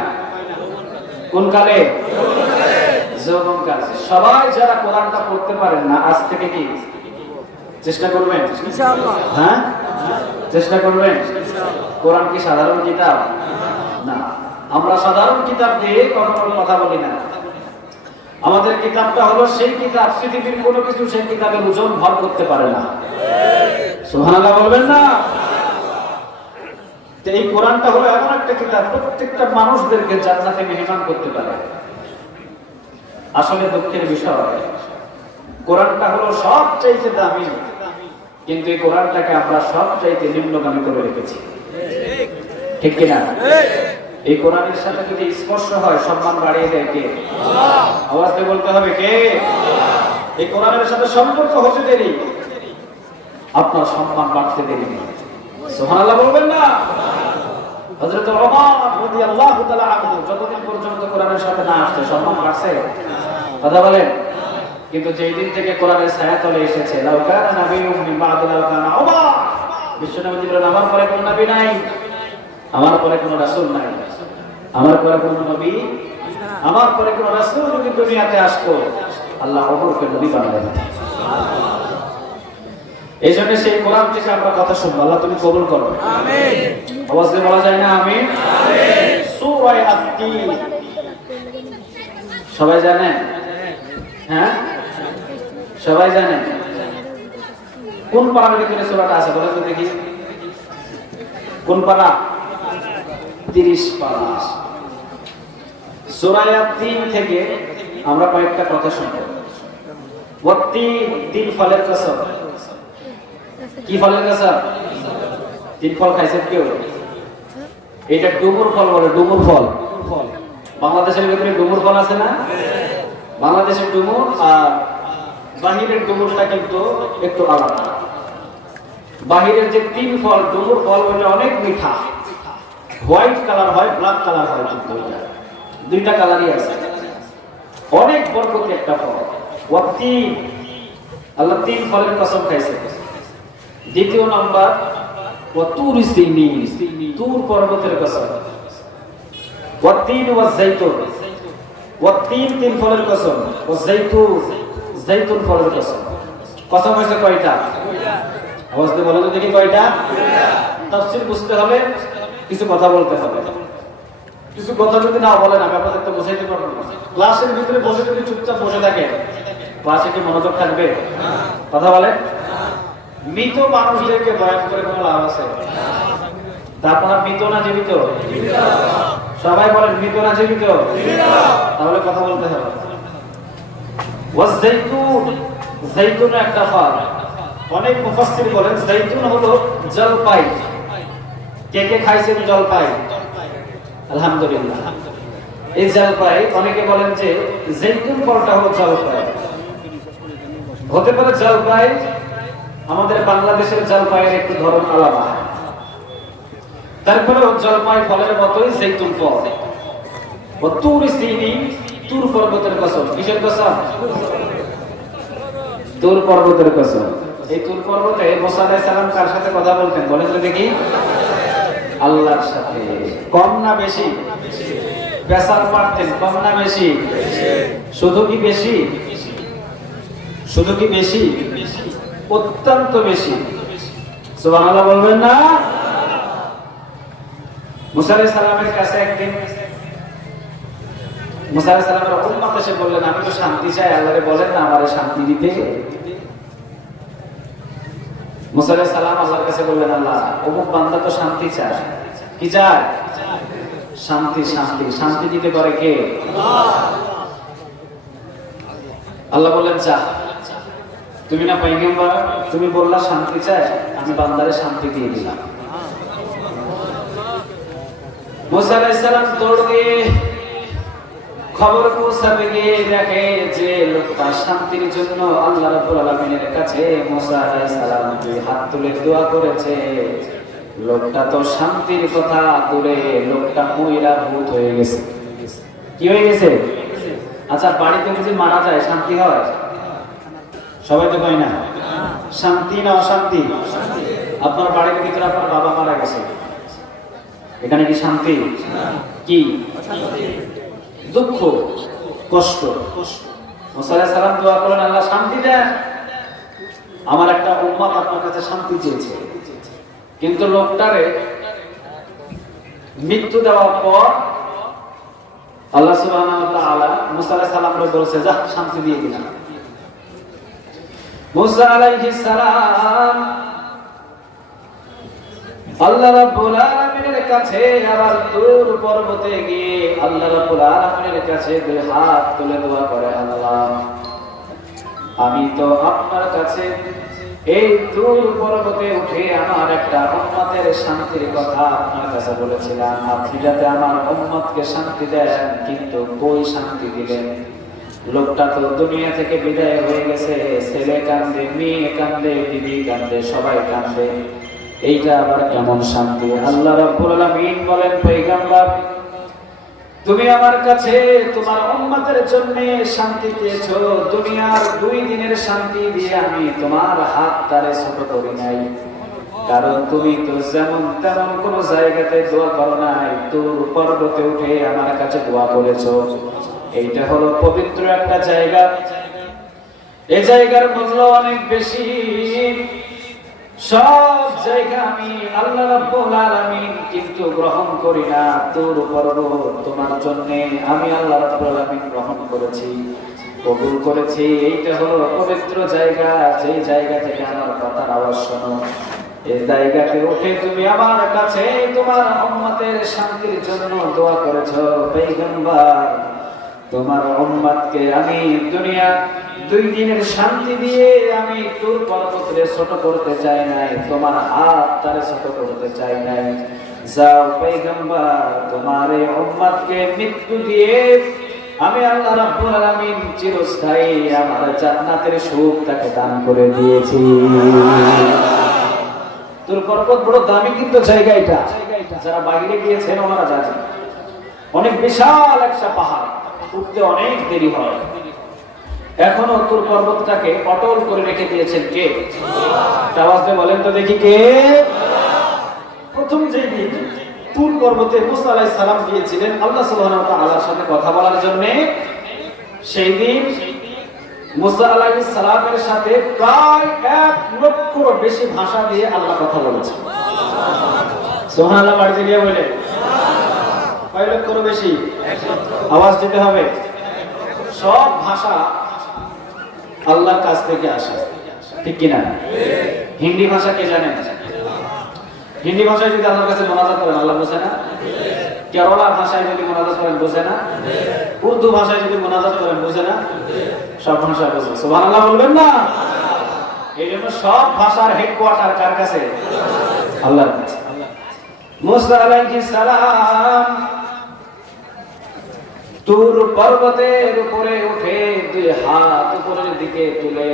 কোন কালে? যৌবনকালে। যৌবনকালে। সবাই যারা কোরআনটা পড়তে পারেন না, আজ থেকে কি চেষ্টা করবেন? ইনশাআল্লাহ। হ্যাঁ, চেষ্টা করবেন। কোরআন কি সাধারণ কিতাব না? আমরা সাধারণ কিতাব দিয়ে কখনো কথা বলি না। আমাদের কিতাবটা হলো সেই কিতাব, পৃথিবীর কোনো কিছু সেই কিতাবের ওজন ভর করতে পারে না। সুবহানাল্লাহ বলবেন না? এই কোরআনটা হলো এমন একটা কিতাব, প্রত্যেকটা মানুষদেরকে জান্নাতে মেহমান করতে পারে। আসলে দুঃখের বিষয়, কোরআনটা হলো সবচাইতে দামি, কিন্তু এই কোরআনটাকে আমরা সবচাইতে নিম্নগামী করে রেখেছি, ঠিক কিনা? এই কোরআনের সাথে যদি স্পর্শ হয় সম্মান বাড়িয়ে দেয় কে? আওয়াজ দিয়ে বলতে হবে কে? এই কোরআনের সাথে সম্পর্ক হতে দেরি, আপনার সম্মান বাড়তে দেরি নেই। সুবহানাল্লাহ বলবেন না? হযরত ওমর রাদিয়াল্লাহু তাআলা আনহু যতদিন পর্যন্ত কোরআনের সাথে না আসছে সম্মান বাড়ছে? কথা বলেন। কিন্তু যেই দিন থেকে কোরআনের ছায়া তলে এসেছে, লাউ কানা নাবিয়্যুম মিন বা'দি লাউ কানা ওমর, বিশ্বনবী বলেন আমার পরে কোনো নবী নাই, আমার পরে কোনো রাসূল নাই, আমার পরে কোনো নবী, আমার পরে কোনো রাসূল যদি দুনিয়াতে আসতো আল্লাহ ওমরকে নবী বানায় দিতেন। এই জন্য সেই কোরআন থেকে আমরা কথা শুনবো। আল্লাহ তুমি কবুল করো, আমিন। আওয়াজ দিয়ে বলা যায় না আমিন? আমিন। সূরা আত-তিন সবাই জানেন? হ্যাঁ, সবাই জানেন? কোন পারার ভিতরে সূরাটা আছে বলেন তো দেখি? কোন পারা? 30 পারা। সূরা আত-তিন থেকে আমরা কয়েকটা কথা শুনবো। ওয়াত-তিন, তিন ফলের কসম। কি ফলের কসম? তিন ফল খাইছেন কেউ? এটা ডুমুর ফল বলে, ডুমুর ফল। বাংলাদেশের ভিতরে ডুমুর ফল আছে না? বাংলাদেশের ডুমুর আর বাহিরের ডুমুরটা কিন্তু একটু আলাদা। বাহিরের যে তিন ফল ডুমুর ফল ওটা অনেক মিঠা, হোয়াইট কালার হয়, ব্ল্যাক কালার হয়, কিন্তু দুইটা কালারই আছে, অনেক বরকতি একটা ফল। ওয়াতিন, আল্লাহ তিন ফলের কসম খাইছে। দ্বিতীয় নাম্বার ওয়াতুর সিনিন, তুর পর্বতের কসম। ওয়াতিন ওয়া যাইতুন, ওয়াতিন তিন ফলের কসম, ওয়া যাইতুন, যাইতুন ফলের কসম। কসম হয়েছে কয়টা? আওয়াজ দিয়ে বলো তো দেখি কয়টা? তাফসীর বুঝতে হবে, কিছু কথা বলতে হবে। কিছু কথা যদি না বলেন আমি আপনাদের তো বুঝাইতে পারবো না। ক্লাসের ভিতরে বসে যদি চুপচাপ বসে থাকে ক্লাসে কি মনোযোগ থাকবে? কথা বলেন। মৃত মানুষদেরকে বয়ান করে কোনো লাভ আছে? আপনারা মৃত না জীবিত? সবাই বলেন মৃত না জীবিত? তাহলে কথা বলতে হবে। ওয়াজাইতুন, যাইতুন একটা ফল। অনেক মুফাসসির বলেন যাইতুন হলো জলপাই। কে কে খাইছেন জলপাই? আলহামদুলিল্লাহ। এই জলপাই, অনেকে বলেন যে যাইতুন ফলটা হলো জলপাই। হতে পারে জলপাই আমাদের বাংলাদেশের জলপাইয়ের একটু ধরন আলাদা, তারপরে জলপাই ফলের মতোই যাইতুন ফল। ও তুর সিনি, তুর পর্বতের কসম। কিসের কসম? তুর পর্বতের কসম। এই তুর পর্বতে মুসা আলাইহিস সালাম কার সাথে কথা বলতেন বলেন তো দেখি? আল্লাহর সাথে। কম না বেশি? পেশাল পারতেন, কম না বেশি? শুধু কি বেশি? শুধু কি বেশি? অত্যন্ত বেশি। সুবহানাল্লাহ বলবেন না? মুসা আলাইহিস সালামের কাছে একদিন মুসা আলাইহিস সালামের উম্মত এসে বললেন আমি তো শান্তি চাই, আল্লাহরে বলেন না আমারে শান্তি দিতে। মুসা আলাইহিস সালাম আল্লাহর কাছে বললেন আল্লাহ অমুক বান্দা তো শান্তি চায়। কি চায়? শান্তি। শান্তি শান্তি দিতে পারে কে? আল্লাহ বললেন যা, তুমি না পয়গম্বর, তুমি বললা শান্তি চায়, আমি বান্দারে শান্তি দিয়ে দিলাম। মুসা আলাইহিস সালাম দৌড় দিয়ে খবর পৌঁছাতে গিয়ে দেখে যে লোকটা শান্তির জন্য আল্লাহ রাব্বুল আলামিনের কাছে মুসা আলাইহিস সালাম দুই হাত তুলে দোয়া করেছে। লোকটা তো শান্তির কথা দূরে, লোকটা মহিলা ভূত হয়ে গেছে। কি হয়ে গেছে? আচ্ছা বাড়িতে যদি মারা যায় শান্তি হয়? সবাই তো কয় না। শান্তি না অশান্তি? আপনার বাড়ির ভিতরে আপনার বাবা মারা গেছে, এখানে কি শান্তি? কি দুঃখ, কষ্ট। মুসা আলাইহিস সালাম দোয়া করেন আল্লাহ শান্তি দেন, আমার একটা উম্মত আপনার কাছে শান্তি চেয়েছে। কিন্তু লোকটারে মৃত্যু দেওয়ার পর আল্লাহ সুবহানাহু ওয়া তাআলা মুসা আলাইহিস সালামকে বলেছে যা শান্তি দিয়ে দিলাম। মুসা আলাইহিস সালাম আল্লাহ রাব্বুল আলামিনের কাছে আবার তুর পর্বতে গিয়ে আল্লাহ রাব্বুল আলামিনের কাছে দুই হাত তুলে দোয়া করে আল্লাহ আমি তো আপনার কাছে এই তুর পর্বতে উঠে আমার একটা উম্মতের শান্তির কথা আপনার কাছে বলেছিলাম, আপনি যাতে আমার উম্মতকে শান্তি দেন, কিন্তু কই শান্তি দিলেন? লোকটা তো দুনিয়া থেকে বিদায় হয়ে গেছে, ছেলে কান্দে, মেয়ে কান্দে, বিবি কান্দে, সবাই কান্দে, এইটা আবার কেমন শান্তি? আল্লাহ রাব্বুল আলামিন বলেন, পয়গম্বর তুমি আমার কাছে তোমার উম্মতের জন্য শান্তি পেয়েছো, দুনিয়ার 2 দিনের শান্তি দিয়ে আমি তোমার হাত তারে ছোট করি নাই, কারণ তুমি তো যেমন তেমন কোন জায়গাতে দোয়া করো নাই, তুর পর্বতে উঠে আমার কাছে দোয়া করেছো। এইটা হলো পবিত্র একটা জায়গা, এই জায়গার মূল্য অনেক বেশি। সব জায়গা আমি আল্লাহ রাব্বুল আলামিন কিন্তু গ্রহণ করি না, তুর পর্বত তোমার জন্য আমি আল্লাহ রাব্বুল আলামিন গ্রহণ করেছি, কবুল করেছি। এইটা হলো পবিত্র জায়গা, যেই জায়গা থেকে আমার কথার আওয়াজ শোনো। এই জায়গাতে উঠে তুমি আমার কাছে তোমার উম্মতের শান্তির জন্য দোয়া করেছো। পয়গম্বর তোমার উম্মতকে আমি দুনিয়া 2 দিনের শান্তি দিয়ে আমি তুর পর্বতকে ছোট করতে চাই নাই, তোমার হাত তারে ছোট করতে চাই নাই। যাও পয়গম্বর, তোমার এই উম্মতকে মৃত্যু দিয়ে আমি আল্লাহ রাব্বুল আলামিন চিরস্থায়ী আমার জান্নাতের সুখ তাকে দান করে দিয়েছি। তুর পর্বত বড় দামি কিন্তু জায়গা এটা, যারা বাইরে গিয়েছেন ওনারা জানেন, অনেক বিশাল একটা পাহাড়, উঠতে অনেক দেরি হয়। এখনো তুর পর্বতটাকে অটল করে রেখে দিয়েছেন কে? আওয়াজ দিয়ে বলেন তো দেখি কে? প্রথম যে দিন তুর পর্বতে মুসা আলাইহিস সালাম গিয়েছিলেন আল্লাহ সুবহানাহু ওয়া তাআলার সাথে কথা বলার জন্য, সেই দিন মুসা আলাইহিস সালামের সাথে প্রায় 1 লক্ষর বেশি ভাষা দিয়ে আল্লাহ কথা বলেছেন। সুবহানাল্লাহ বাড়ি দিয়ে বলে কয় লক্ষর বেশি? 1 লক্ষ। আওয়াজ দিতে হবে। সব ভাষা আল্লাহর কাছ থেকে আসে, ঠিক কি না? হিন্দি ভাষা কে জানেন? হিন্দি ভাষায় যদি আল্লাহর কাছে মোনাজাত করেন আল্লাহ বোঝে না? কেরলা ভাষায় যদি মোনাজাত করেন বোঝে না? উর্দু ভাষায় যদি মোনাজাত করেন বোঝে না? সব ভাষা বোঝে। সুবহানাল্লাহ বলবেন না? এই জন্য সব ভাষার হেডকোয়ার্টার কার কাছে? আল্লাহর কাছে। মুসা আলাইহিস সালাম তুর পর্বতের উপরে উঠে 2 হাত উপরের দিকে তুলে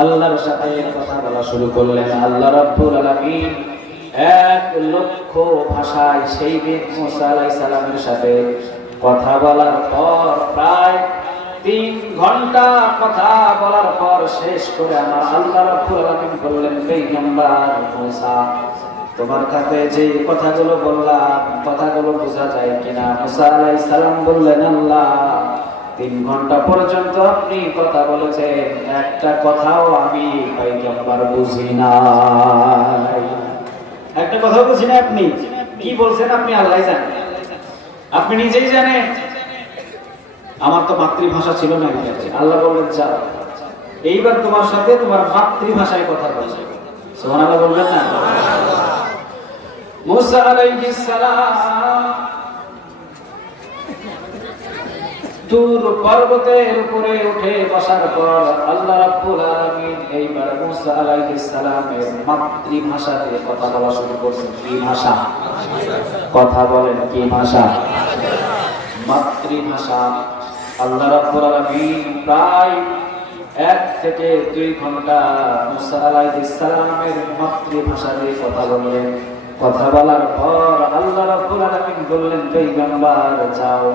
আল্লাহর সাথে কথা বলা শুরু করলেন। আল্লাহ রাব্বুল আলামিন 1 লক্ষ ভাষায় সেই দিন মুসা আলাইহিস সালামের সাথে কথা বলার পর প্রায় 3 ঘন্টা কথা বলার পর শেষ করে আমার আল্লাহ রাব্বুল আলামিন বললেন, পয়গম্বর মুসা তোমার কাছে যে কথাগুলো বললাম কথাগুলো বোঝা যায় কিনা? মুসা আলাইহিস সালাম বললেন, আল্লাহ 3 ঘন্টা পর্যন্ত আপনি কথা বলেছেন, একটা কথাও আমি পয়গম্বর বুঝি না, একটা কথাও বুঝি না। আপনি কি বলছেন আপনি আল্লাহই জানেন, আপনি নিজেই জানেন। আমার তো মাতৃভাষা ছিল না। আল্লাহ বললেন, যাও এইবার তোমার সাথে তোমার মাতৃভাষায় কথা বলছে। সুবহানাল্লাহ বলবেন না? মুসা আলাইহিস সালাম তুর পর্বতের উপরে উঠে বসার পর আল্লাহ রাব্বুল আলামিন এইবার মুসা আলাইহিস সালামের মাতৃভাষাতে কথা বলা শুরু করছেন। কি ভাষা? কথা বলেন, কি ভাষা? মাতৃভাষা। আল্লাহ রাব্বুল আলামিন প্রায় 1 থেকে 2 ঘন্টা মুসা আলাইহিস সালামের মাতৃভাষাতে কথা বললেন। কথা বলার পর আল্লাহ রাব্বুল আলামিন বললেন, পয়গম্বর যাও,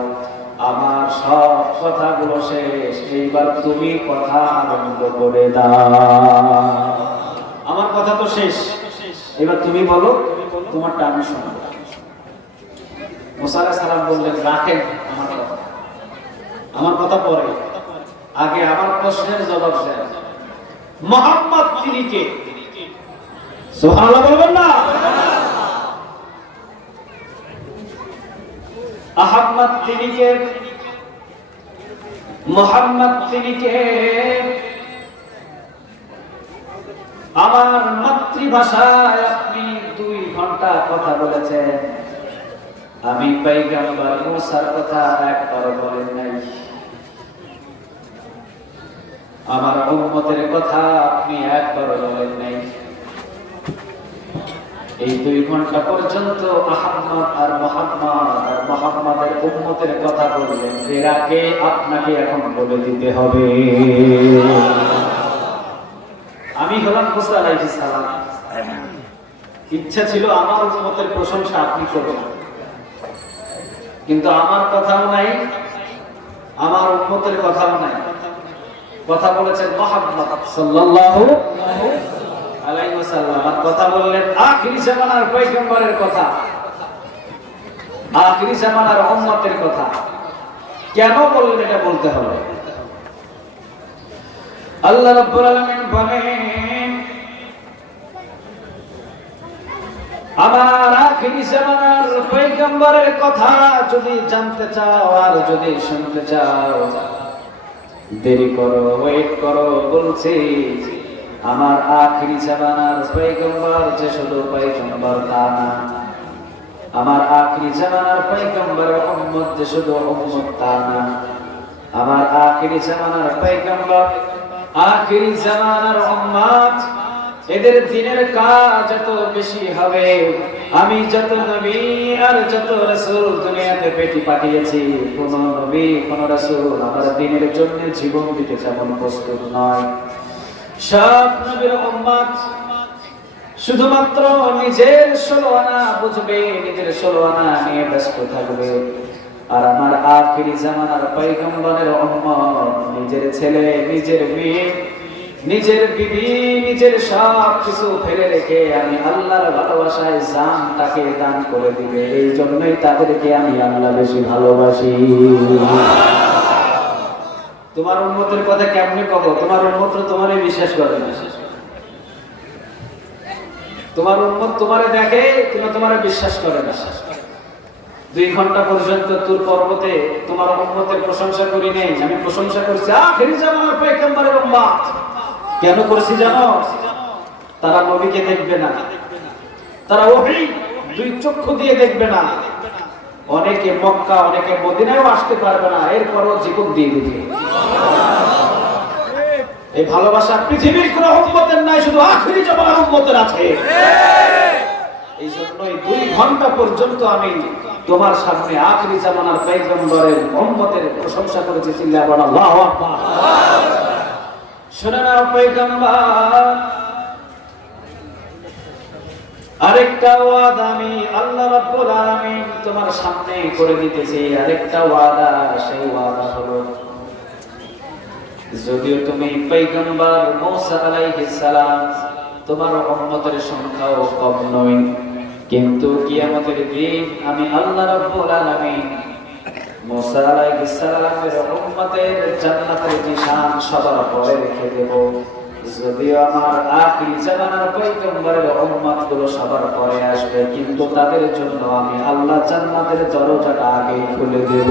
আমার সব কথাগুলো শেষ, এইবার তুমি কথা আরম্ভ করে দাও। আমার কথা তো শেষ, এবার তুমি বলো, তোমারটা আমি শুনবো। মুসা আলাইহিস সালাম বললেন, রাখেন আমার কথা, আমার কথা পরে, আগে আমার প্রশ্নের জবাব দেন। মুহাম্মদ তিনি কে? সুবহানাল্লাহ বলবেন না? আহমদ তিনি কে? মুহাম্মদ তিনি কে? আমার মাতৃভাষায় আপনি 2 ঘন্টা কথা বলেছেন, আমি পয়গম্বর মুসার কথা একবার বলেন নাই। আমার উম্মতের কথা আপনি একবারও বলেন নাই। এই 2 ঘন্টা পর্যন্ত আহমদ আর মুহাম্মাদের উম্মতের কথা বললেন, এর আগে আপনাকে এখন বলে দিতে হবে। আমি হলাম মুসা আলাইহিস সালাম, ইচ্ছা ছিল আমার উম্মতের প্রশংসা আপনি করবেন, কিন্তু আমার কথাও নাই, আমার উম্মতের কথাও নাই। কথা বলেছেন মুহাম্মদ সাল্লাল্লাহু আলাইহি ওয়াসাল্লাম, আর কথা বললেন আখিরি জামানার পয়গম্বরের কথা, আখিরি জামানার উম্মতের কথা। কেন বললেন এটা বলতে হবে। আল্লাহ রাব্বুল আলামিন বলেন, আমার আখিরি জামানার পয়গম্বরের কথা যদি জানতে চাও আর যদি শুনতে চাও, দেরি করো, ওয়েট করো। বলছি আমার আখিরি জামানার পয়গম্বর যে শুধু পয়গম্বর তা না, আমার আখিরি জামানার পয়গম্বরের উম্মত যে শুধু উম্মত তা না, আমার আখিরি জামানার পয়গম্বর, আখিরি জামানার উম্মত, এদের দিনের কাজ এত বেশি হবে। আমি যত নবী আর যত রাসূল দুনিয়াতে পেটি পাঠিয়েছি, কোন নবী কোন রাসূল আমার দিনের জন্য জীবন দিতে যেমন প্রস্তুত নয়। সব নবীর উম্মত শুধুমাত্র নিজের 16 আনা বুঝবে, নিজের 16 আনা নিয়ে ব্যস্ত থাকবে। আর আমার আখিরি জামানার পয়গম্বরের উম্মত নিজের ছেলে, নিজের মেয়ে, নিজের বিবি, নিজের সব কিছু ফেলে রেখে আমি আল্লাহর ভালোবাসায় জানটাকে দান করে দিবে। এই জন্যই তাদেরকে আমি আল্লাহ বেশি ভালোবাসি। তোমার উম্মতের কথা কেমনে কব? তোমার উম্মত তোমারই বিশ্বাস করে না। তোমার উম্মত তোমারে দেখে কিন্তু তোমারে বিশ্বাস করে না। 2 ঘন্টা পর্যন্ত তুর পর্বতে তোমার উম্মতের প্রশংসা করি নাই, আমি প্রশংসা করছি আখিরি জামানার পয়গম্বরের উম্মত। কেন করছি জানো? তারা নবীকে দেখবে না, তারা ওহী 2 চক্ষু দিয়ে দেখবে না, অনেকে মক্কা অনেকে মদিনায়ও আসতে পারবে না, এরপরও জীবন দিয়ে দিবে। এই ভালোবাসা পৃথিবীর কোন উম্মতের নাই, শুধু আখিরি জামানার উম্মতের আছে। এই জন্যই 2 ঘন্টা পর্যন্ত আমি তোমার সামনে আখিরি জামানার পয়গম্বরের উম্মতের প্রশংসা করেছি। চিল্লাহ বলো আল্লাহু আকবার। শুনে নাও পয়গম্বর, আরেকটা ওয়াদা আমি আল্লাহ রাব্বুল আলামিন তোমার সামনে করে দিতেছি। আরেকটা ওয়াদা, সেই ওয়াদা হলো যদিও তুমি পয়গম্বর মূসা আলাইহিস সালাম, তোমার উম্মতের সংখ্যাও কম নয়, কিন্তু কিয়ামতের দিন আমি আল্লাহ রাব্বুল আলামিন মূসা আলাইহিস সালামের উম্মতের জান্নাতের নিশান সবার পরে রেখে দেব। যদিও আমার আখিরি জামানার পয়গম্বরের উম্মতগুলো সবার পরে আসবে, কিন্তু তাদের জন্য আমি আল্লাহ জান্নাতের দরজাটা আগে খুলে দেব।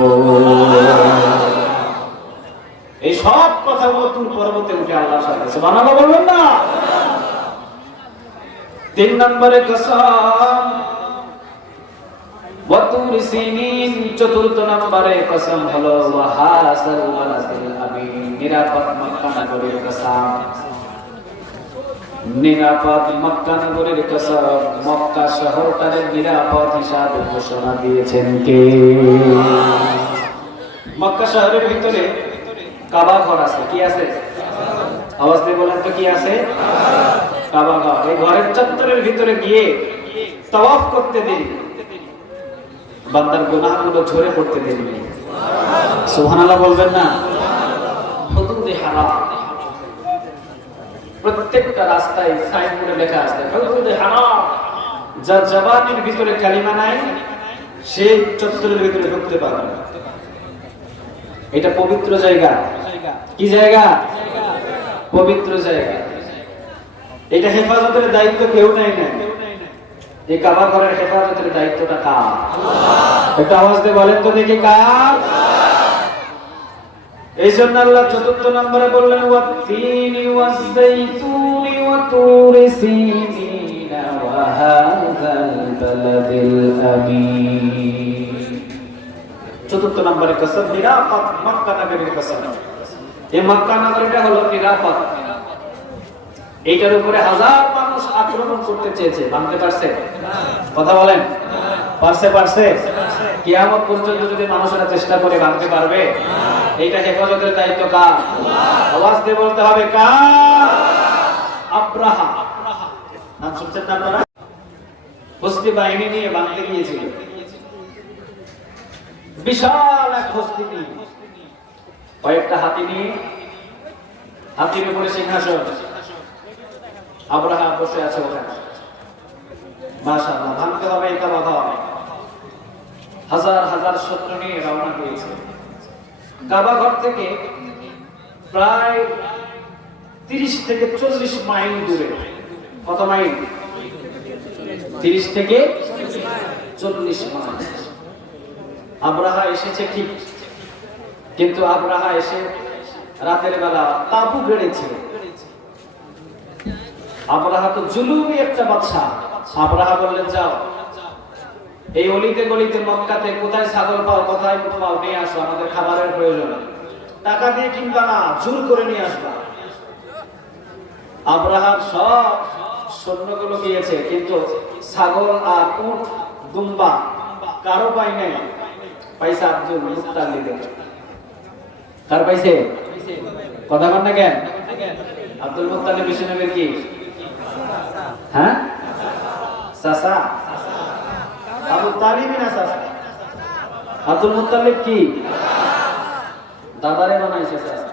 এই সব কথাগুলো তুর পর্বতে উঠে আল্লাহর সাথে সুবহানাল্লাহ বলবেন না? 3 নম্বরে কসম ওয়াতুর সিনিন, 4th নম্বরে কসম হলো ওয়াহাসাল বালাদিল আমিন, নিরাপদ মক্কা নগরীর কসম। নিরাপদ মক্কা নগরীর কসম, মক্কা শহরটারে নিরাপদ হিসাবে ঘোষণা দিয়েছেন কে? মক্কা শহরের ভিতরে কাবা ঘর আছে। কি আছে? আওয়াজ দিয়ে বলেন তো কি আছে? কাবা ঘর। এই ঘরের চত্বরের ভিতরে গিয়ে তাওয়াফ করতে দেরি, বান্দার গুনাহগুলো ঝরে পড়তে দেরি নেই। সুবহানাল্লাহ বলবেন না? হুদুদে হারাম, প্রত্যেকটা রাস্তায় সাইনবোর্ডে লেখা আছে হুদুদে হারাম। যার জবানের ভিতরে কালিমা নাই সে চত্বরের ভিতরে ঢুকতে পারবে না। এটা পবিত্র জায়গা। কি জায়গা? পবিত্র জায়গা। এটা হেফাজতের দায়িত্ব কেউ নেই না। এই কাবা ঘরের হেফাজতের দায়িত্বটা কার? একটা আওয়াজ দিয়ে বলেন তো দেখি কার? এই জন্য আল্লাহ 4th নম্বরে বললেন ওয়াতিনি ওয়াযাইতুনি ওয়া তুরি সিনিনা ওয়া হাযাল বালাদিল আমিন। 4th নম্বরে কসম নিরাপদ মক্কা নগরীর কসম। এই মক্কা নগরীটা হলো নিরাপদ। এইটার উপরে হাজার মানুষ আক্রমণ করতে চেয়েছে, ভাঙতে পারছে? কথা বলেন, পারছে? কিয়ামত পর্যন্ত যদি মানুষেরা চেষ্টা করে ভাঙতে পারবে? এইটা হেফাজতের দায়িত্ব কার? আওয়াজ দিয়ে বলতে হবে কার? আব্রাহা। নাম শুনছেন না আপনারা? হস্তি বাহিনী নিয়ে ভাঙতে গিয়েছিল, বিশাল এক হস্তি নিয়ে, কয়েকটা হাতি নিয়ে, হাতির উপরে সিংহাসন, আব্রাহা বসে আছে ওখানে। মাশাআল্লাহ, ভাঙতে হবে, এটা বাধা হবে। হাজার হাজার সৈন্য নিয়ে রওনা দিয়েছে। কাবা ঘর থেকে প্রায় 30 থেকে 40 মাইল দূরে। কত মাইল? 30 থেকে 40 মাইল। আব্রাহা এসেছে ঠিক, কিন্তু আব্রাহা এসে রাতের বেলা তাঁবু গেড়েছে। আব্রাহা তো জুলুমি একটা বাদশা। আব্রাহা বললেন, যাও এই অলিতে গলিতে মক্কাতে কোথায় ছাগল পাও, কোথায় উট পাও, নিয়ে আসো, আমাদের খাবারের প্রয়োজন। টাকা দিয়ে কিনবা না, জোর করে নিয়ে আসবা। আব্রাহার সব সৈন্যগুলো গিয়েছে, কিন্তু ছাগল আর উট দুম্বা কারো পাই নাই। পাইছে আব্দুল মুত্তালিবের। কার পাইছে? কথা বল না কেন? আব্দুল মুত্তালিব বিষ্ণুনবীর কি? হ্যাঁ, চাচা। আবু তালিবই না চাচা। আব্দুল মুত্তালিব কি? দাদারে বানাইছে চাচা।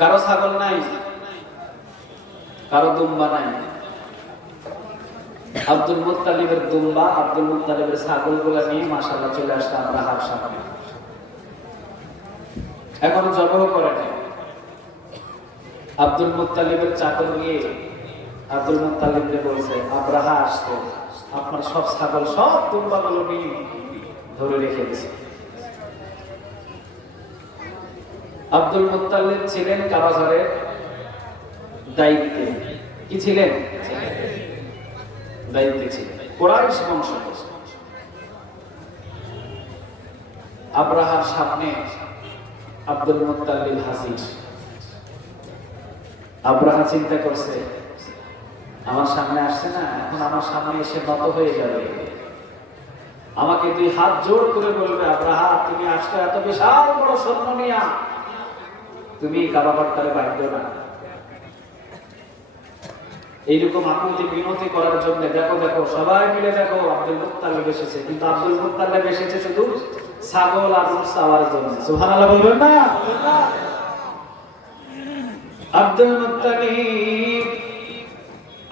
কারো ছাগল নাই, কারো দুম্বা নাই। আব্দুল মুত্তালিবের দুম্বা, আব্দুল মুত্তালিবের ছাগলগুলো নিয়ে মাশাআল্লাহ চলে আসছে আব্রাহার সামনে। এখনো জবর করে নাই। আব্দুল মুত্তালিবের চাকর নিয়ে আব্দুল মুত্তালিবকে বলছে, আব্রাহা আসছে, আপনার সব ছাগল সব দুম্বাগুলো নিয়ে ধরে রেখে দিয়েছে। আব্দুল মুত্তালিব ছিলেন কাবা ঘরের দায়িত্বে। কি ছিলেন? দায়িত্বে ছিলেন। কুরাইশ বংশ। আব্রাহার সামনে আব্দুল মুত্তালিব হাজির। আব্রাহা চিন্তা করছে, আমার সামনে আসছে না, এখন আমার সামনে এসে নত হয়ে যাবে, আমাকে 2 হাত জোর করে বলবে, আব্রাহা তুমি আসছো এত বিশাল বড় সৈন্য নিয়া, তুমি কাবা ঘরটারে বাধ্য না। এইরকম আকুতি বিনতি করার জন্য দেখো দেখো সবাই মিলে দেখো আব্দুল মুত্তালিব এসেছে, কিন্তু আব্দুল মুত্তালিব এসেছে শুধু ছাগল আর উট চাওয়ার জন্য। সুবহানাল্লাহ বলবেন না? আব্দুল মুত্তালিব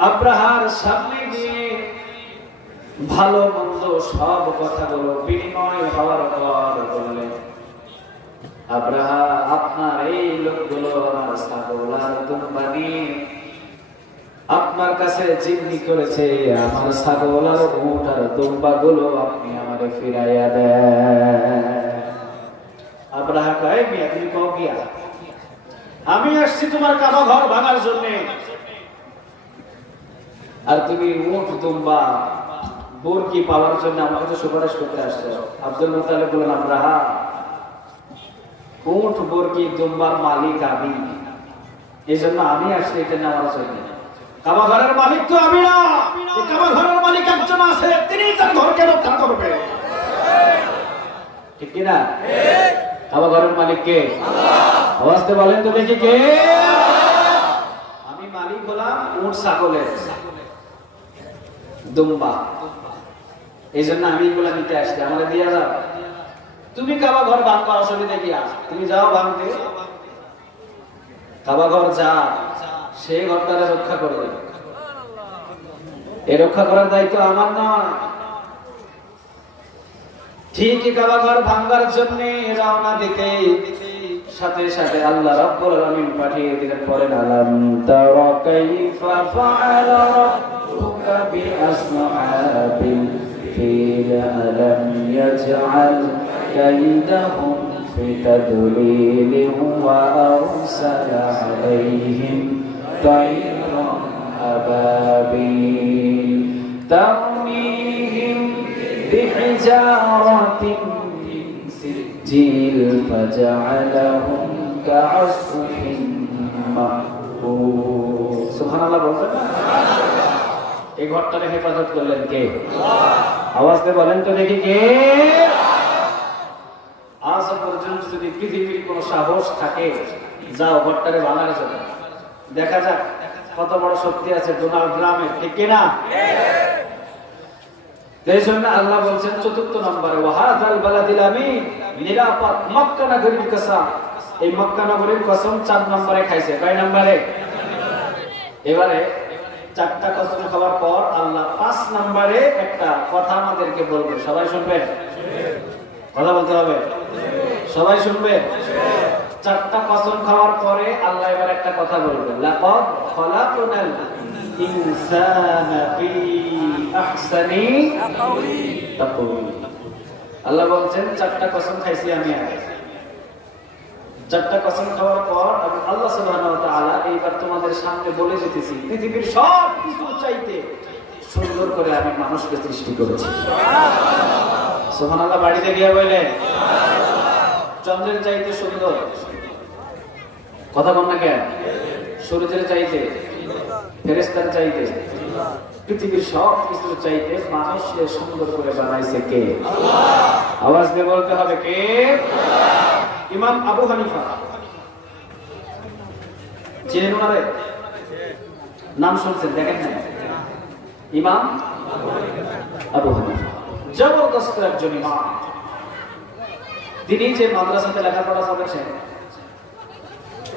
আব্রাহার সামনে গিয়ে ভালো মন্দ সব কথাগুলো বিনিময় হওয়ার পর বললেন, আব্রাহা আপনার এই লোকগুলো আমার ছাগল আর দুম্বা নিয়ে আপনার কাছে জিম্মি করেছে, আমার ছাগল আর উট আর দুম্বা গুলো আপনি আমারে ফিরাইয়া দেন। আব্রাহা কয়, মিয়া তুমি কও গিয়া, আমি আসছি তোমার কাবা ঘর ভাঙার জন্য, আর তুমি উট দুম্বা বুরকি পাওয়ার জন্য আমার কাছে সুপারিশ করতে আসছো। আব্দুল মুত্তালিব বললেন, আব্রাহা উট বুরকি দুম্বার মালিক আমি, এই জন্য আমি আসছি এটা নেওয়ার জন্য। কাবা ঘরের মালিক তো আমি না, এই কাবা ঘরের মালিক একজন আছে, তিনি তার ঘরকে রক্ষা করবে। ঠিক কি না? কাবা ঘরের মালিক কে? আল্লাহ। আওয়াজতে বলেন তো দেখি কে? আমি মালিক হলাম উট ছাগলের, দুম্বা, এই জন্য আমি এগুলা নিতে আসছি, আমাকে দিয়া যাও। তুমি কাবা ঘর ভাঙবা, অসুবিধা কি আছে? তুমি যাও ভাঙতে, কাবা ঘর যা, সেই ঘরটারে রক্ষা করবে। এই রক্ষা করার দায়িত্ব আমার নয়। ঠিকই কাবা ঘর ভাঙবার জন্য রওনা দিতে সাথে সাথে আল্লাহ রাব্বুল আলামিন পাঠিয়ে দিলেন, পরে আলাম তারা কাইফা ফাআলা রাব্বুকা বিআসহাবিল ফিল আলাম ইয়াজআল কাইদাহুম ফি তাদলিল ওয়া আরসালা আলাইহিম তায়রান আবাবিল তারমিহিম بحجارة من سجيل فجعلهم كعصف مأكول সুবহানাল্লাহ বলতেন না? এই ঘরটাকে হেফাজত করলেন কে? আওয়াজ দিয়ে বলেন তো দেখি কে? আজ পর্যন্ত যদি পৃথিবীর কোন সাহস থাকে, যাও ঘরটাকে বানারে চলে দেখা যাক কত বড় শক্তি আছে ডোনাল্ড ট্রাম্পের, ঠিক কিনা? এই জন্য আল্লাহ বলছেন চতুর্থ নম্বরে ওয়াহাদাল বালাদিল আমিন, নিরাপদ মক্কা নগরীর কসম। এই মক্কা নগরীর কসম 4 নম্বরে খাইছে। কয় নম্বরে? এবারে 4টা কসম খাওয়ার পর আল্লাহ 5 নম্বরে একটা কথা আমাদেরকে বলবে। সবাই শুনবেন? কথা বলতে হবে, সবাই শুনবেন? 4টা কসম খাওয়ার পরে আল্লাহ এবার একটা কথা বলবে, লাকাদ খলাকনাল ইনসানা ফি আহসানি তাকওয়িম। আল্লাহ বলছেন 4টা কসম খাইছি আমি আগে। 4টা কসম খাওয়ার পর আমি আল্লাহ সুবহানাহু ওয়া তাআলা এইবার তোমাদের সামনে বলে যেতেছি, পৃথিবীর সব কিছু চাইতে সুন্দর করে আমি মানুষকে সৃষ্টি করেছি। সুবহানাল্লাহ বাড়িতে গিয়ে বলেন চন্দ্রের চাইতে সুন্দর, কথা বল না কেন? সূর্যের চাইতে, ফেরেশতার চাইতে, পৃথিবীর সব কিছু চাইতে মানুষকে সুন্দর করে বানাইছে কে? আল্লাহ। আওয়াজ দিয়ে বলতে হবে কে? ইমাম আবু হানিফা, চিনেন ওনারে? নাম শুনছেন? দেখেন না? ইমাম আবু হানিফা জবরদস্ত একজন ইমাম। তিনি যে মাদ্রাসাতে লেখাপড়া করেছেন,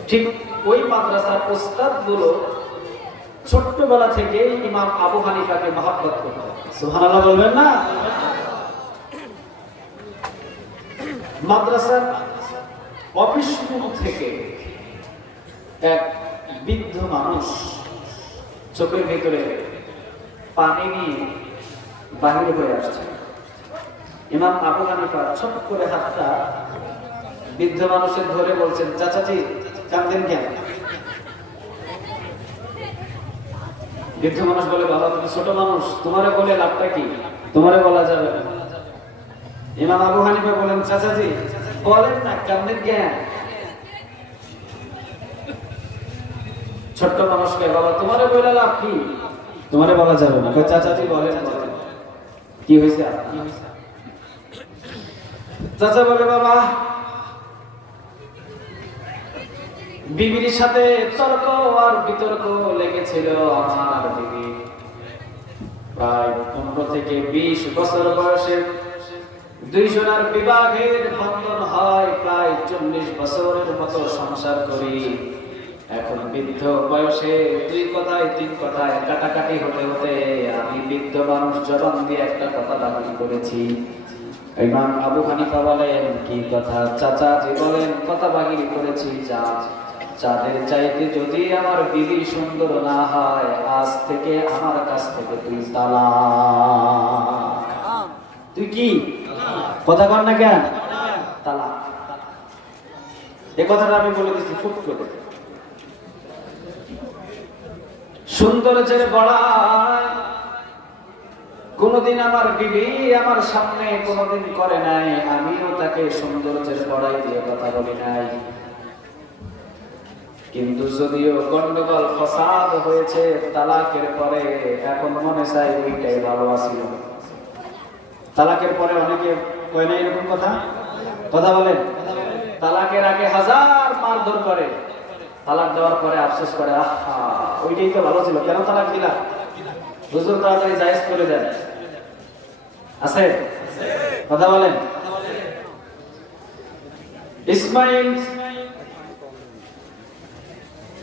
ঠিক ওই মাদ্রাসার উস্তাদ গুলো ছোট্টবেলা থেকে ইমাম আবু হানিফাকে মহব্বত করত। সুবহানাল্লাহ বলবেন না? মাদ্রাসার অফিস রুম থেকে এক বৃদ্ধ মানুষ চোখের ভিতরে পানি নিয়ে বাহির হয়ে আসছে। ইমাম আবু হানিফা ছোট করে হাতটা বৃদ্ধ মানুষের ধরে বলছেন, চাচাজি কাঁদেন কেন? বৃদ্ধ মানুষ বলে, বাবা তুমি ছোট মানুষ, তোমারে বলে লাভটা কি? তোমারে বলা যাবে না। ইমাম আবু হানিফা বলেন, চাচাজি বলেন না কাঁদেন কেন? ছোট্ট মানুষকে, বাবা তোমারে বলে লাভ কি? তোমারে বলা যাবে না। চাচাজি বলেন কি হয়েছে? চাচা বলে, বাবা বিবির সাথে তর্ক আর বিতর্ক লেগেছিল। আমার বিবি প্রায় 15 থেকে 20 বছর বয়সে 2 জনের বিবাহের বন্ধন হয়। প্রায় 40 বছরের মতো সংসার করি। এখন বৃদ্ধ বয়সে 2 কথায় 3 কথায় কাটাকাটি হতে হতে আমি বৃদ্ধ মানুষ জবান দিয়ে একটা কথা দাবি করেছি। ইমাম আবু হানিফা বলেন, কি কথা? চাচাজি বলেন, কথা বাগিরি করেছি যা চাঁদের চাইতে যদি আমার বিবি সুন্দর না হয়, আজ থেকে আমার কাছ থেকে তুই তালাক। তুই কি কথা কর না কেন? তালাক। এই কথাটা আমি বলে দিচ্ছি ফুট করে। সৌন্দর্যের বড়াই কোনদিন আমার বিবি আমার সামনে কোনদিন করে নাই, আমিও তাকে সৌন্দর্যের বড়াই দিয়ে কথা বলি নাই। কিন্তু যদিও গন্ডগোল ফসাদ হয়েছে তালাকের পরে, এখন মনে চাই ওইটাই ভালো আছিল। তালাকের পরে অনেকে কয় না এরকম কথা? কথা বলেন। তালাকের আগে 1000 মারধর করে, তালাক দেওয়ার পরে আফসোস করে, আহা ওইটাই তো ভালো ছিল, কেন তালাক দিলা? হুজুর তাড়াতাড়ি জায়েজ করে দেন। আছে? কথা বলেন। ইসমাইল,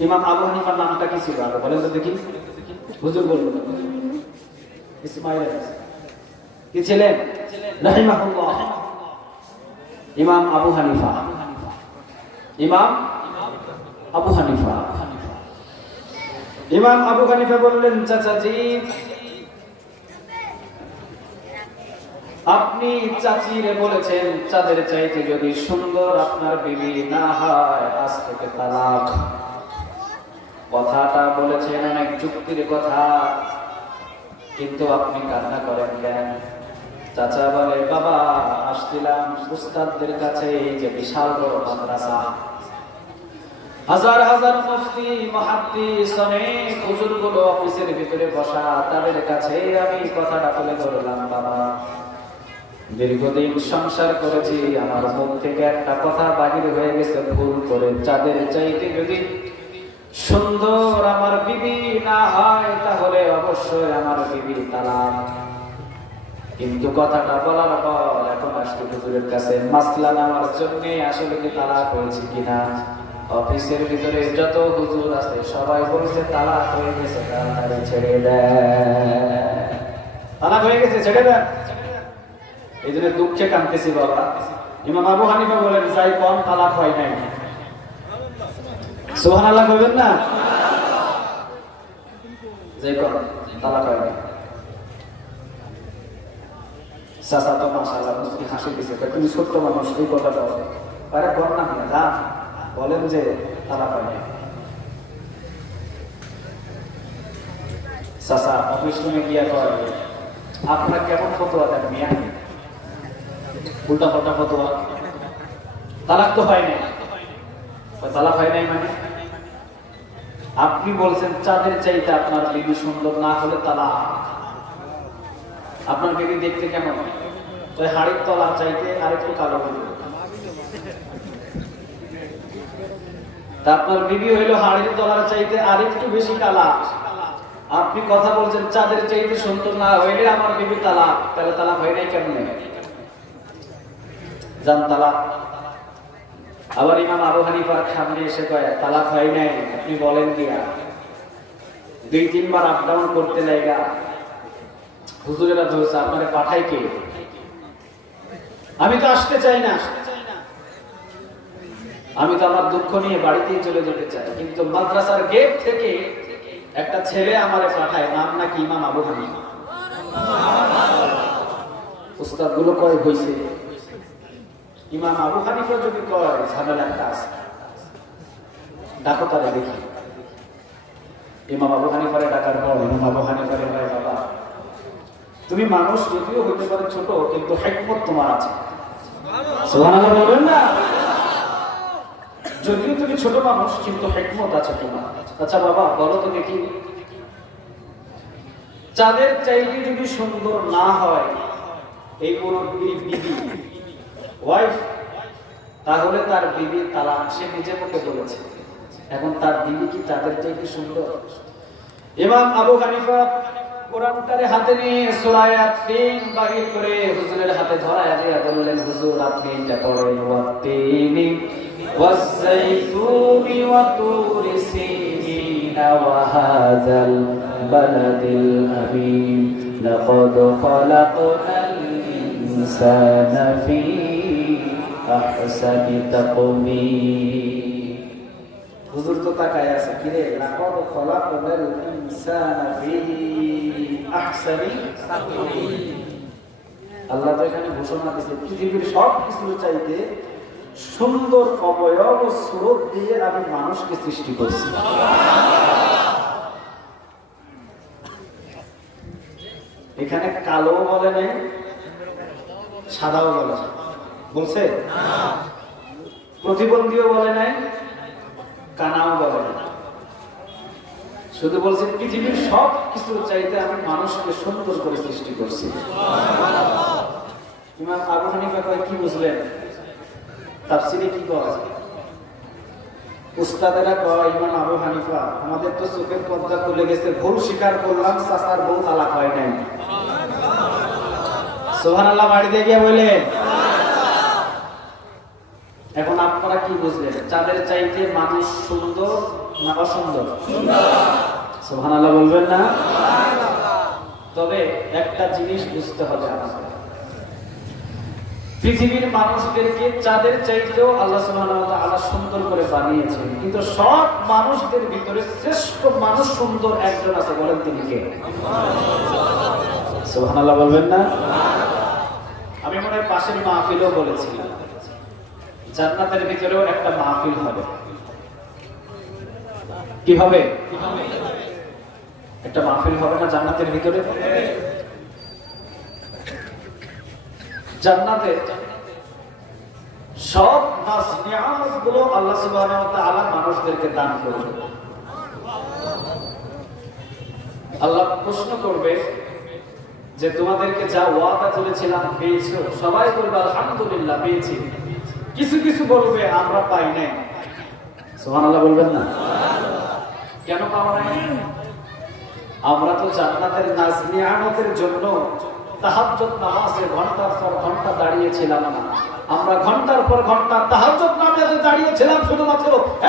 ইমাম আবু হানিফার নামটা কি ছিল আগে বলেন তো দেখি? হুজুর বলুন। ইসমাইল কি ছিলেন? রাহিমাহুল্লাহ। ইমাম আবু হানিফা, ইমাম আবু হানিফা। ইমাম আবু হানিফা বললেন, চাচাজি আপনি চাচিরে বলেছেন চাঁদের চাইতে যদি সুন্দর আপনার বিবি না হয়, আজ থেকে তালাক। কথাটা বলেছেন অনেক যুক্তির কথা, কিন্তু আপনি কান্না করেন কেন? চাচা বলে, বাবা আসছিলাম উস্তাদদের কাছে, এই যে বিশাল বড় মাদ্রাসা, হাজার হাজার মুফতি মুহাদ্দিস অনেক হুজুরগুলো অফিসের ভিতরে বসা, তাদের কাছে আমি কথাটা তুলে ধরলাম। বাবা, দীর্ঘদিন সংসার করেছি, আমার মুখ থেকে একটা কথা বাহির হয়ে গেছে ভুল করে, চাঁদের চাইতে যদি সুন্দর আমার বিবি না হয় তাহলে অবশ্যই আমার বিবি তালাক। কিন্তু কথাটা বলার পর এখন আসছে হুজুরের কাছে মাসলা নেওয়ার জন্য, আসলে কি তালাক হয়েছে কিনা। অফিসের ভিতরে যত হুজুর আছে সবাই বলছে তালাক হয়ে গেছে, তাড়াতাড়ি ছেড়ে দেন, তালাক হয়ে গেছে ছেড়ে দেন। এই জন্য দুঃখে কাঁদতেছি বাবা। ইমাম আবু হানিফা বলেন, যাই কম তালাক হয় নাই। সুবহানাল্লাহ কইবেন না? যাই কম তালাক হয় নাই। চাচা তো মাশাআল্লাহ মুস্কি হাসি দিছে, তুমি ছোট্ট মানুষ, এই কথাটা আরে কর না যা বলেন যে তালাক হয় নাই। চাচা অফিস রুমে গিয়া কয়, আপনার কেমন ফতোয়া দেন মিয়া? উল্টা পাল্টা ফতোয়া, তালাক তো হয় নাই। তালাক হয় নাই মানে আপনি বলছেন চাঁদের চাইতে আপনার বিবি সুন্দর না হলে তালাক। আপনার বিবি দেখতে কেমন? ওই হাড়ির তলার চাইতে আরেকটু কালো হইল। আপনার বিবি হইল হাড়ির তলার চাইতে আরেকটু বেশি কালা। আপনি কথা বলছেন চাঁদের চাইতে সুন্দর না হইলে আমার বিবি তালাক, তাহলে তালাক হয় নাই কেমনে? জান তালাক। আবার ইমাম আবু হানিফার সামনে এসে কয়, তালাক হয় নাই, আপনি বলেন দিয়া। 2-3 বার আপ ডাউন করতে লাগা হুজুরেরা ধরছে, আপনারে পাঠাই কে? আমি তো আসতে চাই না, আমি তো আমার দুঃখ নিয়ে বাড়িতেই চলে যেতে চাই, কিন্তু মাদ্রাসার গেট থেকে একটা ছেলে আমারে পাঠায়, নাম নাকি ইমাম আবু হানিফা। উস্তাদ গুলো কয় হইছে, ইমাম আবু হানিফা যদি কয় ঝামেলা একটা আছে, ডাকো তারে দেখি। ইমাম আবু হানিফারে ডাকার পর ইমাম আবু হানিফারে কয়, বাবা তুমি মানুষ যদিও হইতে পারে ছোট, কিন্তু হিকমত তোমার আছে। সুবহানাল্লাহ বলবেন না? যদিও তুমি ছোট মানুষ, কিন্তু হিকমত আছে তোমার। আচ্ছা বাবা বলো তো দেখি, চাঁদের চাইতে যদি সুন্দর না হয় এই মুরব্বির বিবি ওয়াইফ, তাহলে তার বিবি তালাক। সে নিজে মুখে বলেছে। এখন তার বিবি কি চাঁদের চাইতে সুন্দর? ইমাম আবু হানিফা কোরআনটারে হাতে নিয়ে সূরা ইয়াসিন বাহির করে হুজুরের হাতে ধরায়া দিয়া বললেন, হুজুর আপনি এটা পড়েন, ওয়াতিনি ওয়াযাইতুনি ওয়া তুরি সিনিনা ওয়া হাযাল বালাদিল আমিন লাকাদ খালাকনাল ইনসানা ফি আহসানি তাকওয়িম। হুজুর তো তাকায় আছে, কি রে? লাকাদ খালাকনাল ইনসানা ফি আহসানি তাকওয়িম। আল্লাহ তো এখানে ঘোষণা দিয়েছে, পৃথিবীর সব কিছুর চাইতে সুন্দর অবয়ব ও সুরত দিয়ে আমি মানুষকে সৃষ্টি করছি। এখানে কালো বলে নাই, সাদাও বলে নাই, বলছে প্রতিবন্ধীও বলে নাই, কানাও বলে নাই, শুধু বলছে পৃথিবীর সব কিছুর চাইতে আমি মানুষকে সুন্দর করে সৃষ্টি করছি। ইমাম আবু হানিফা কয়, কি বুঝলেন? তাফসীরে কি করা যায়? উস্তাদেরা কয়, ইমাম আবু হানিফা আমাদের তো চোখের পর্দা খুলে গেছে, ভুল স্বীকার করলাম, চাচার বউ তালাক হয় নাই। সুবহানাল্লাহ বাড়িতে গিয়ে বললেন। এখন আপনারা কি বুঝলেন? চাঁদের চাইতে মানুষ সুন্দর না অসুন্দর? সুবহানাল্লাহ বলবেন না? তবে একটা জিনিস বুঝতে হবে আমাদের, পৃথিবীর মানুষদেরকে চাঁদের চাইতেও আল্লাহ সুবহানাহু ওয়া তাআলা সুন্দর করে বানিয়েছেন, কিন্তু সব মানুষদের ভিতরে শ্রেষ্ঠ মানুষ সুন্দর একজন আছে, বলেন তিনি কে? সুবহানাল্লাহ বলবেন না? আমি মনে হয় পাশের মাহফিলও বলেছিলাম, জান্নাতের ভিতরেও একটা মাহফিল হবে। কি হবে? একটা মাহফিল হবে না জান্নাতের ভিতরে? জান্নাতে সব নাজ নিয়ামতগুলো আল্লাহ সুবহানাহু ওয়া তাআলা মানুষদেরকে দান করবে। আল্লাহ প্রশ্ন করবে যে তোমাদেরকে যা ওয়াদা করেছিলাম পেয়েছো? সবাই বলবে আলহামদুলিল্লাহ পেয়েছি। কিছু কিছু বলবে আমরা পাই নাই। সুবহানাল্লাহ বলবেন না? কেন পাওয়া নাই? আমরা তো জান্নাতের নাজ নিয়ামতের জন্য তাহাজ্জুদ নামাজে ঘন্টার পর ঘন্টা দাঁড়িয়েছিলাম না। আমরা ঘন্টার পর ঘন্টা তাহাজ্জুদ নামাজে দাঁড়িয়েছিলাম শুধুমাত্র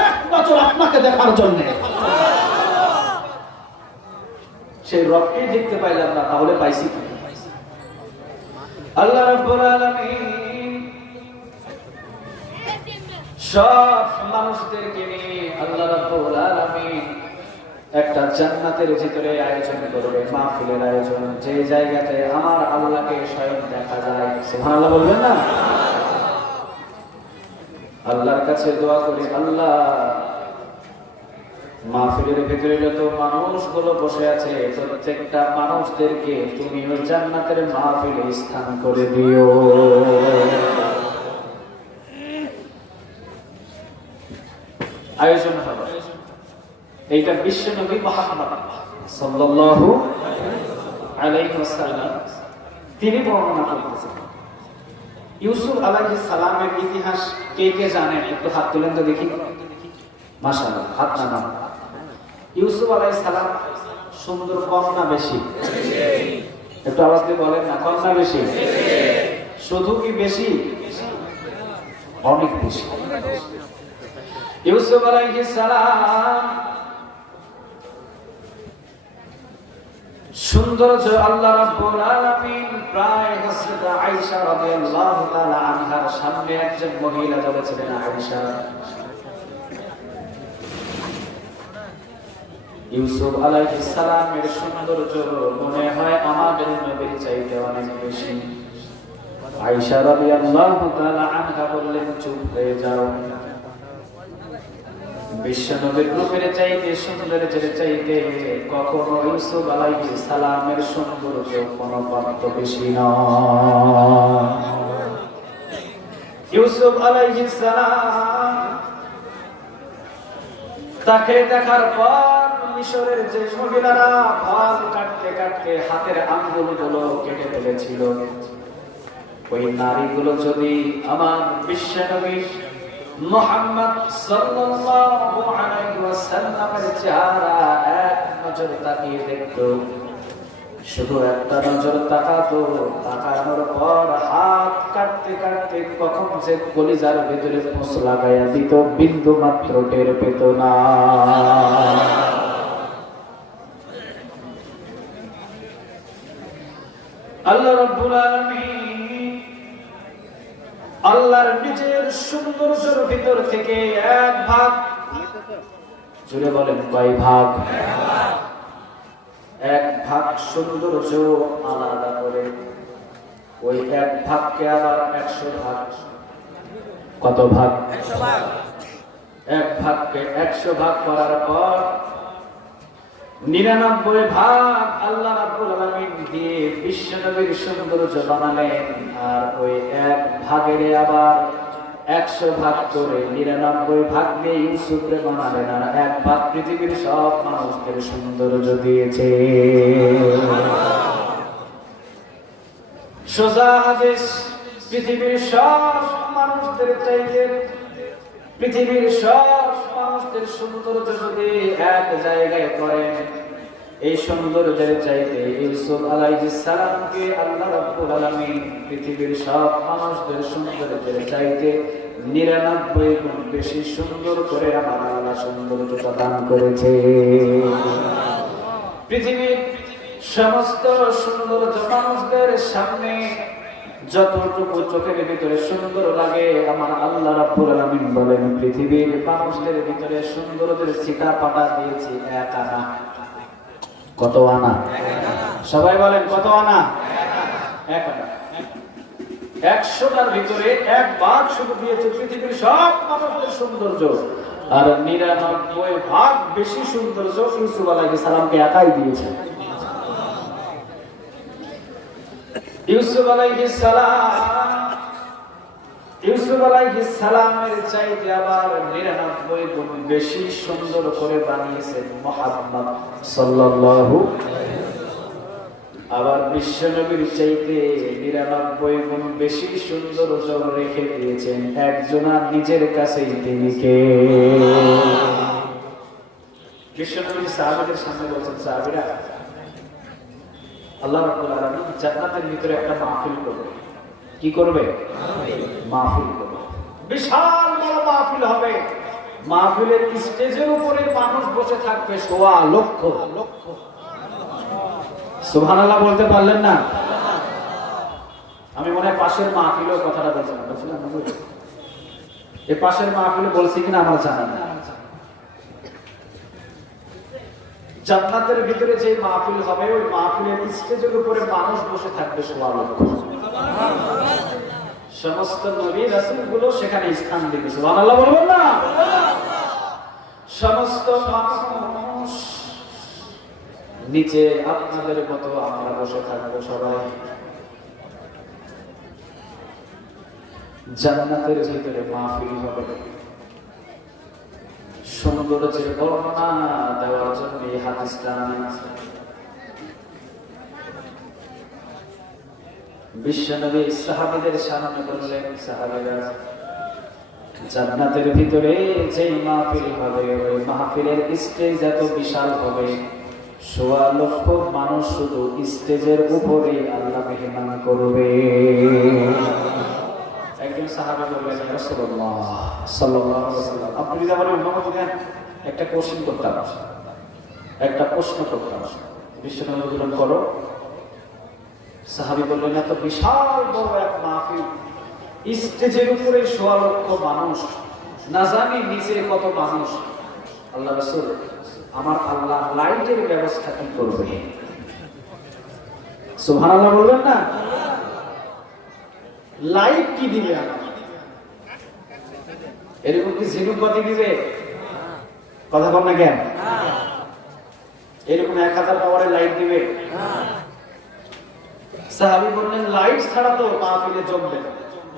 এক বছর আপনাকে দেখার জন্য। সেই রবকেই দেখতে পাইলাম না, তাহলে পাইছি কি? আল্লাহ রাব্বুল আলামিন সব মানুষদেরকে নিয়ে আল্লাহ রাব্বুল আলামিন একটা জান্নাতের ভিতরে আয়োজন করবে, মাহফিলের আয়োজন, যে জায়গাতে আমার আল্লাহকে স্বয়ং দেখা যায়। সুবহানাল্লাহ বলবেন না? আল্লাহর কাছে দোয়া করি, আল্লাহ মাহফিলের ভিতরে যত মানুষগুলো বসে আছে প্রত্যেকটা মানুষদেরকে তুমি ওই জান্নাতের মাহফিলে স্থান করে দিও। আয়োজন হবে এইটা বিশ্ব নবী মুহাম্মদ সাল্লাল্লাহু আলাইহি ওয়াসাল্লাম তিনি বর্ণনা করতেছেন। ইউসুফ আলাইহিস সালামের ইতিহাস কে কে জানেন? একটু হাত তুলেন তো দেখি। মাশাআল্লাহ, হাত না। ইউসুফ আলাইহিস সালাম সুন্দর কম না বেশি? একটু আওয়াজ দিয়ে বলেন না, কম না বেশি? শুধু কি বেশি? অনেক বেশি। ইউসুফ আলাইহিস সালাম সৌন্দর্য আল্লাহ রাব্বুল আলামিন প্রায় হযরত আয়েশা রাদিয়াল্লাহু তাআলা আনহার সামনে একজন মহিলা বলেছিলেন, আয়েশা ইউসুফ আলাইহিস সালামের সৌন্দর্য মনে হয় আমাদের নবীর চাইতে অনেক বেশি। আয়েশা রাদিয়াল্লাহু তাআলা আনহা বললেন, চুপ হয়ে যাও। বিশ্ব নবীর রূপের চাইতে সৌন্দর্যের চাইতে কখনো ইউসুফ আলাইহিস সালামের সৌন্দর্য কোনো পাত্র বেশি নয়। ইউসুফ আলাইহিস সালাম তাকে দেখার পর মিশরের যে মহিলারা ভাল কাটতে কাটতে হাতের আঙ্গুলগুলো কেটে ফেলেছিল, ওই নারীগুলো যদি আমার বিশ্বনবী মুহাম্মদ সাল্লাল্লাহু আলাইহি ওয়াসাল্লামের চেহারা এক নজর তাকিয়ে দেখত, শুধু একটা নজর তাকাতো, তাকানোর পর হাত কাটতে কাটতে কখন যে কলিজার ভিতরে পোঁচ লাগাইয়া দিত বিন্দু মাত্র টের পেত না। আল্লাহ রাব্বুল আলামিন আল্লাহর নিজের সৌন্দর্যের ভিতর থেকে এক ভাগ, জুড়ে বলেন কয় ভাগ? এক ভাগ সৌন্দর্য আলাদা করে ওই এক ভাগকে আবার 100 ভাগ, কত ভাগ? 100 ভাগ। এক ভাগকে 100 ভাগ করার পর 99 ভাগ আল্লাহ রাব্বুল আলামিন দিয়ে বিশ্বনবীর সৌন্দর্য বানালেন, আর ওই এক ভাগের আবার 100 ভাগ করে 99 ভাগ দিয়ে ইউসুফকে বানালেন, আর এক ভাগ পৃথিবীর সব মানুষদের সৌন্দর্য দিয়েছে। সোজা হাদিস, পৃথিবীর সব মানুষদের চাইতে পৃথিবীর সব মানুষদের সৌন্দর্য যদি এক জায়গায় করেন, এই সৌন্দর্যের চাইতে ইউসুফ আলাইহিস সালামকে আল্লাহ রাব্বুল আলামিন পৃথিবীর সব মানুষদের সৌন্দর্যের চাইতে 99 গুণ বেশি সুন্দর করে আমার আল্লাহ সৌন্দর্যতা দান করেছে। পৃথিবীর সমস্ত সৌন্দর্য মানুষদের সামনে যতটুকু চোখের ভিতরে সুন্দর লাগে, আমার আল্লাহ রাব্বুল আলামিন বলেন পৃথিবীর মানুষদের ভিতরে সৌন্দর্যের ছিটা পাটা দিয়েছি 1 আনা। কত আনা? সবাই বলেন কত আনা? 1 আনা। 100টার ভিতরে 1 ভাগ শুধু দিয়েছে পৃথিবীর সব মানুষদের সৌন্দর্য, আর 99 ভাগ বেশি সৌন্দর্য ইউসুফ আলাইহিস সালামকে একাই দিয়েছে। ইউসুফ আলাইহিস সালামের চাইতে আবার 99 গুণ বেশি সুন্দর করে বানিয়েছেন মুহাম্মদ সাল্লাল্লাহু আলাইহি ওয়াসাল্লাম। আবার বিশ্বনবীর চাইতে 99 গুণ বেশি সুন্দর রেখে দিয়েছেন একজনা নিজের কাছেই, তিনি কে? বিশ্বনবী সাহাবাদের সামনে বলছেন, সাহাবীরা, আল্লাহ রাব্বুল আলামিন জান্নাতের ভিতরে একটা মাহফিল করবে। কি করবে? মাহফিল করবে। বিশাল বড় মাহফিল হবে। মাহফিলের স্টেজের উপরে মানুষ বসে থাকবে 1.25 লক্ষ। সুবহানাল্লাহ বলতে পারলেন না? আমি মনে হয় পাশের মাহফিলেও কথাটা বলছিলাম এই পাশের মাহফিলে বলছি কিনা আমার জানা নেই। জান্নাতের ভিতরে যে মাহফিল হবে, ওই মাহফিলের স্টেজের উপরে মানুষ বসে থাকবে 1.25 লক্ষ। সমস্ত নবী রাসূলগুলো সেখানে স্থান দিবে। সুবহানাল্লাহ বলবেন না? সমস্ত মানুষ নিচে আপনাদের মতো আমরা বসে থাকবো সবাই। জান্নাতের ভিতরে মাহফিল হবে। সৌন্দর্যের বর্ণনা দেওয়ার জন্য এই হাদিসটা আনছি। বিশ্বনবী সাহাবীদের সামনে বললেন, সাহাবীরা, জান্নাতের ভিতরে যে মাহফিল হবে, ওই মাহফিলের স্টেজ এত বিশাল হবে, 1.25 লক্ষ মানুষ শুধু স্টেজের উপরে আল্লাহ মেহমান করবে। একজন সাহাবী বললেন, ইয়া রাসূলুল্লাহ সাল্লাল্লাহু আলাইহি ওয়াসাল্লাম, আপনি যদি আমার অনুমতি দেন একটা কোশ্চেন করতাম, একটা প্রশ্ন করতাম। বিশ্বনবী বললেন, করো। সাহাবী বললেন, এত বিশাল বড় এক মাহফিল, স্টেজের উপরে 1.25 লক্ষ মানুষ, না জানি নিচে কত মানুষ। আল্লাহ রাসূল, আমার আল্লাহ লাইটের ব্যবস্থা কি করবে? সুবহানাল্লাহ বলবেন না? লাইট কি দিবে? এরকম কি ঝিনুক বাতি দিবে? কথা বল না কেন? এরকম 1000 পাওয়ারের লাইট দিবে? সাহাবী বললেন, লাইট ছাড়া তো মাহফিলে জমবে না,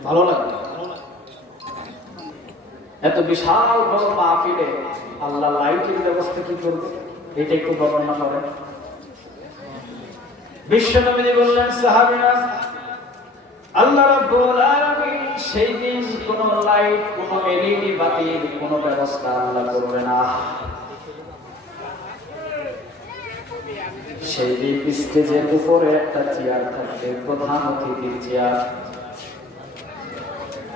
ভালো লাগবে। এত বিশাল বড় মাহফিলে আল্লাহ লাইটের ব্যবস্থা কি করবে? এটা একটু বর্ণনা করেন। বিশ্বনবী বললেন, সাহাবীরা, আল্লাহ রাব্বুল আলামিন সেই দিন কোন লাইট, কোন এলইডি বাতির কোন ব্যবস্থা আল্লাহ করবে না। সেই দিন স্টেজের উপরে একটা চেয়ার থাকবে, প্রধান অতিথির চেয়ার।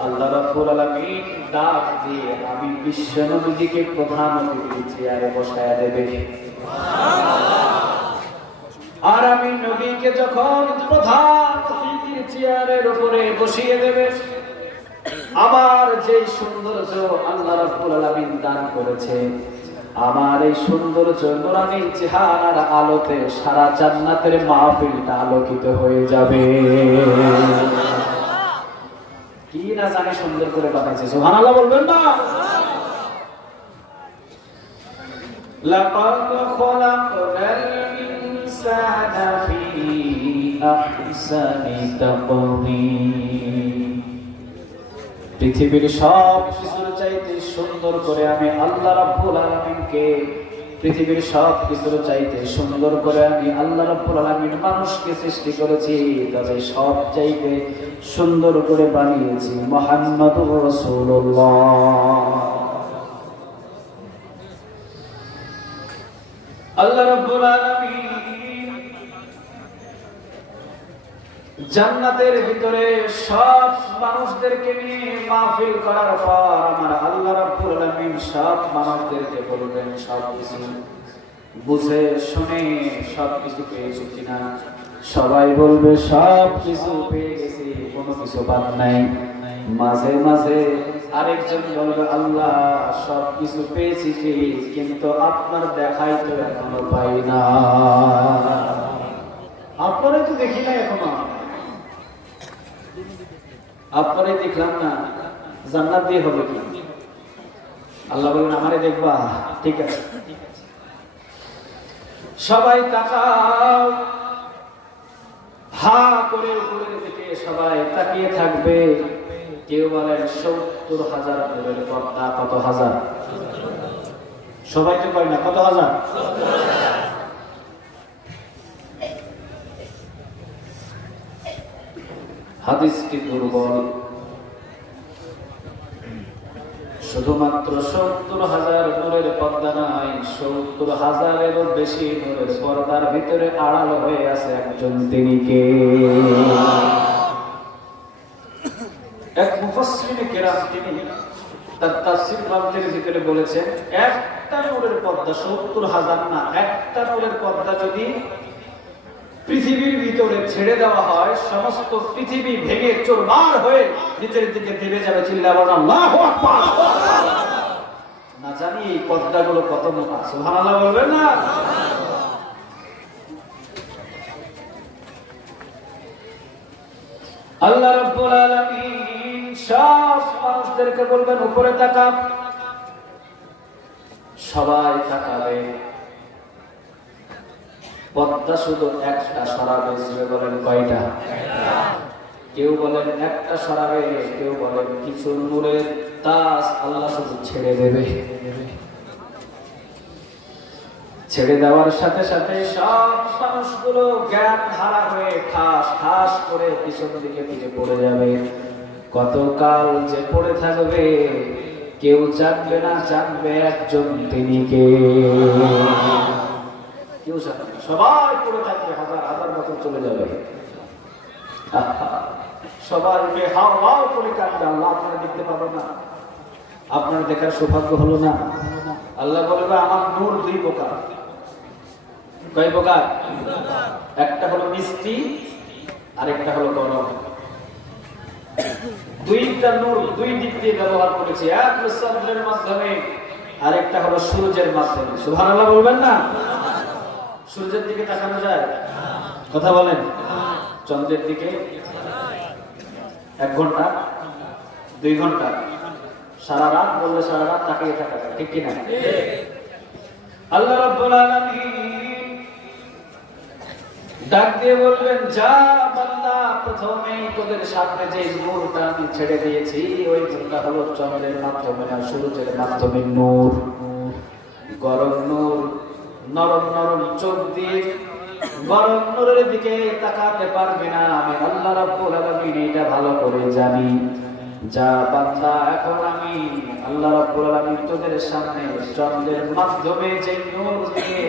আল্লাহ রাব্বুল আলামিন ডাক দিয়ে আমি বিশ্বনবীকে প্রধান অতিথির চেয়ারে বসায়া দেবে। আর আমি নবীকে যখন প্রধান অতিথির চেয়ারের উপরে বসিয়ে দেবে, আমার যে সৌন্দর্য আল্লাহ রাব্বুল আলামিন দান করেছে, আমার এই সৌন্দর্য নূরানী চেহারার আলোতে সারা জান্নাতের মাহফিলটা আলোকিত হয়ে যাবে। কি না জানি সুন্দর করে বানাইছে। সুবহানাল্লাহ বলবেন না? লাকাদ খলাকনাল ইনসানা ফি আহসানি তাকওয়িম। পৃথিবীর সব কিছুর চাইতে সুন্দর করে আমি আল্লাহ রাব্বুল আলামিনকে, পৃথিবীর সব কিছুর চাইতে সুন্দর করে আমি আল্লাহ রাব্বুল আলামিন মানুষকে সৃষ্টি করেছি, তবে সব চাইতে সুন্দর করে বানিয়েছি মুহাম্মদুর রাসূলুল্লাহ। আল্লাহ রাব্বুল আলামিন জান্নাতের ভিতরে সব মানুষদেরকে নিয়ে মাহফিল করার পর আমার আল্লাহ রাব্বুল আলামিন সব মানুষদেরকে বলবেন, সব কিছু বুঝে শুনে সব কিছু পেয়েছো কিনা? সবাই বলবে সব কিছু পেয়ে গেছি, কোনো কিছু বাদ নাই। মাঝে মাঝে আরেকজন বলবে, আল্লাহ সব কিছু পেয়েছি কিন্তু আপনার দেখাই তো এখনো পাই না, আপনারাই তো দেখি না এখনো, আপনারাই দেখলাম না, জান্নাত দিয়ে হবে কি? আল্লাহ বলেন, আমারে দেখবা? ঠিক আছে, সবাই তাকাও। হা করে উপরের দিকে সবাই তাকিয়ে থাকবে। কেউ বলেন ৭০,০০০ নূরের পর্দা। কত হাজার? সবাই তো কয় না, কত হাজার? হাদিসটি দুর্বল। শুধুমাত্র ৭০,০০০ নূরের পর্দা নয়, ৭০,০০০-এরও বেশি নূরের পর্দার ভিতরে আড়াল হয়ে আছে একজন, তিনি কে? এক মুফাসসিরিনে কেরাম তিনি তার তাফসীর গ্রন্থের ভিতরে বলেছেন, একটা নূরের পর্দা ৭০,০০০ না, একটা নূরের পর্দা যদি পৃথিবীর ভিতরে ছেড়ে দেওয়া হয়, সমস্ত পৃথিবী ভেঙে চুরমার হয়ে নিচের দিকে নেমে যাবে। চিল্লাবেন আল্লাহু আকবার। না জানি এই পর্দাগুলো কত মোটা। সুবহানাল্লাহ বলবেন না? আল্লাহ রাব্বুল আলামিন সব মানুষদেরকে বলবেন উপরে তাকা। সবাই তাকাবে। পর্দা শুধু একটা সরাবে। বলেন কয়টা? কেউ বলেন একটা সরাবে, কেউ বলেন কিছু নূরের তাজ আল্লাহ শুধু ছেড়ে দেবে। ছেড়ে দেওয়ার সাথে সাথে সব মানুষগুলো জ্ঞান হারা হয়ে ঠাস ঠাস করে পিছন দিকে ফিরে পড়ে যাবে। কতকাল যে পড়ে থাকবে কেউ জানবে না, জানবে একজন, তিনি কে? কেউ জানবে না, সবাই পড়ে থাকবে, হাজার হাজার বছর চলে যাবে। সবাই হাও হাও করে কাঁদবে। আল্লাহ আপনারা দেখতে পাবেন না, আপনার দেখার সৌভাগ্য হলো না। আল্লাহ বলবে আমার নূর দুই প্রকার। কয় প্রকার? একটা হলো মিষ্টি, আরেকটা হলো গরম। দুইটা নূর দুই দিক দিয়ে ব্যবহার করেছি। এক হলো চন্দ্রের মাধ্যমে, আরেকটা হলো সূর্যের মাধ্যমে। সুবহানাল্লাহ বলবেন না? সূর্যের দিকে তাকানো যায়? কথা বলেন। চন্দ্রের দিকে 1 ঘন্টা 2 ঘন্টা সারা রাত বললে সারা রাত তাকিয়ে থাকা যায়, ঠিক কিনা? আল্লাহ রাব্বুল আলামিন ডাক দিয়ে বলবেন, যা বান্দা, প্রথমেই তোদের সামনে যে নূরটা আমি ছেড়ে দিয়েছি, ওই নূরটা হলো চন্দ্রের মাধ্যমে না সূর্যের মাধ্যমে নূর। গরম নূর, নরম নরম চোখ দিয়ে গরম নূরের দিকে তাকাতে পারবে না। আমি আল্লাহ রাব্বুল আলামিন এটা ভালো করে জানি। যা বান্দা, এখন আমি আল্লাহ রাব্বুল আলামিন তোদের সামনে চন্দ্রের মাধ্যমে যে নূর দিয়ে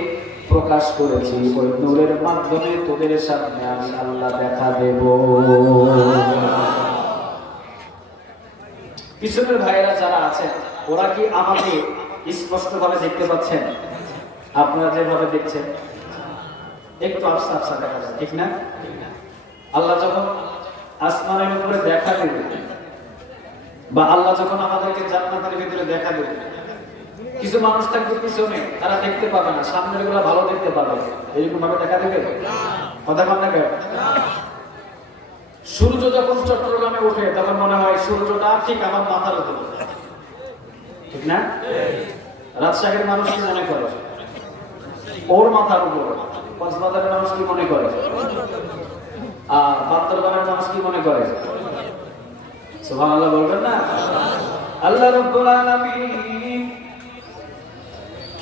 প্রকাশ করেছি, ওই নূরের মাধ্যমে তোদের সামনে আমি আল্লাহ দেখা দেব। পিছনের ভাইয়েরা যারা আছেন, ওরা কি আমাকে স্পষ্টভাবে দেখতে পাচ্ছেন? আপনারা যেভাবে দেখছেন একটু আফসা আফসা দেখা যায়, ঠিক না? আল্লাহ যখন আসমানের উপরে দেখা দেবে, বা আল্লাহ যখন আমাদেরকে জান্নাতের ভিতরে দেখা দেবে, কিছু মানুষ থাকবে পিছনে, তারা দেখতে পাবে না, সামনের গুলা ভালো দেখতে পাবে। এরকম ভাবে দেখা দেবে? কথা বল না কেন? সূর্য যখন চট্টগ্রামে ওঠে তখন মনে হয় সূর্যটা ঠিক আমার মাথার উপরে, ঠিক না? রাজশাহীর মানুষ কি মনে করে? ওর মাথার উপর। কক্সবাজারের মানুষ কি মনে করে? আর বান্দরবানের মানুষ কি মনে করে? সুবহানাল্লাহ বলবেন না? আল্লাহ রাব্বুল আলামিন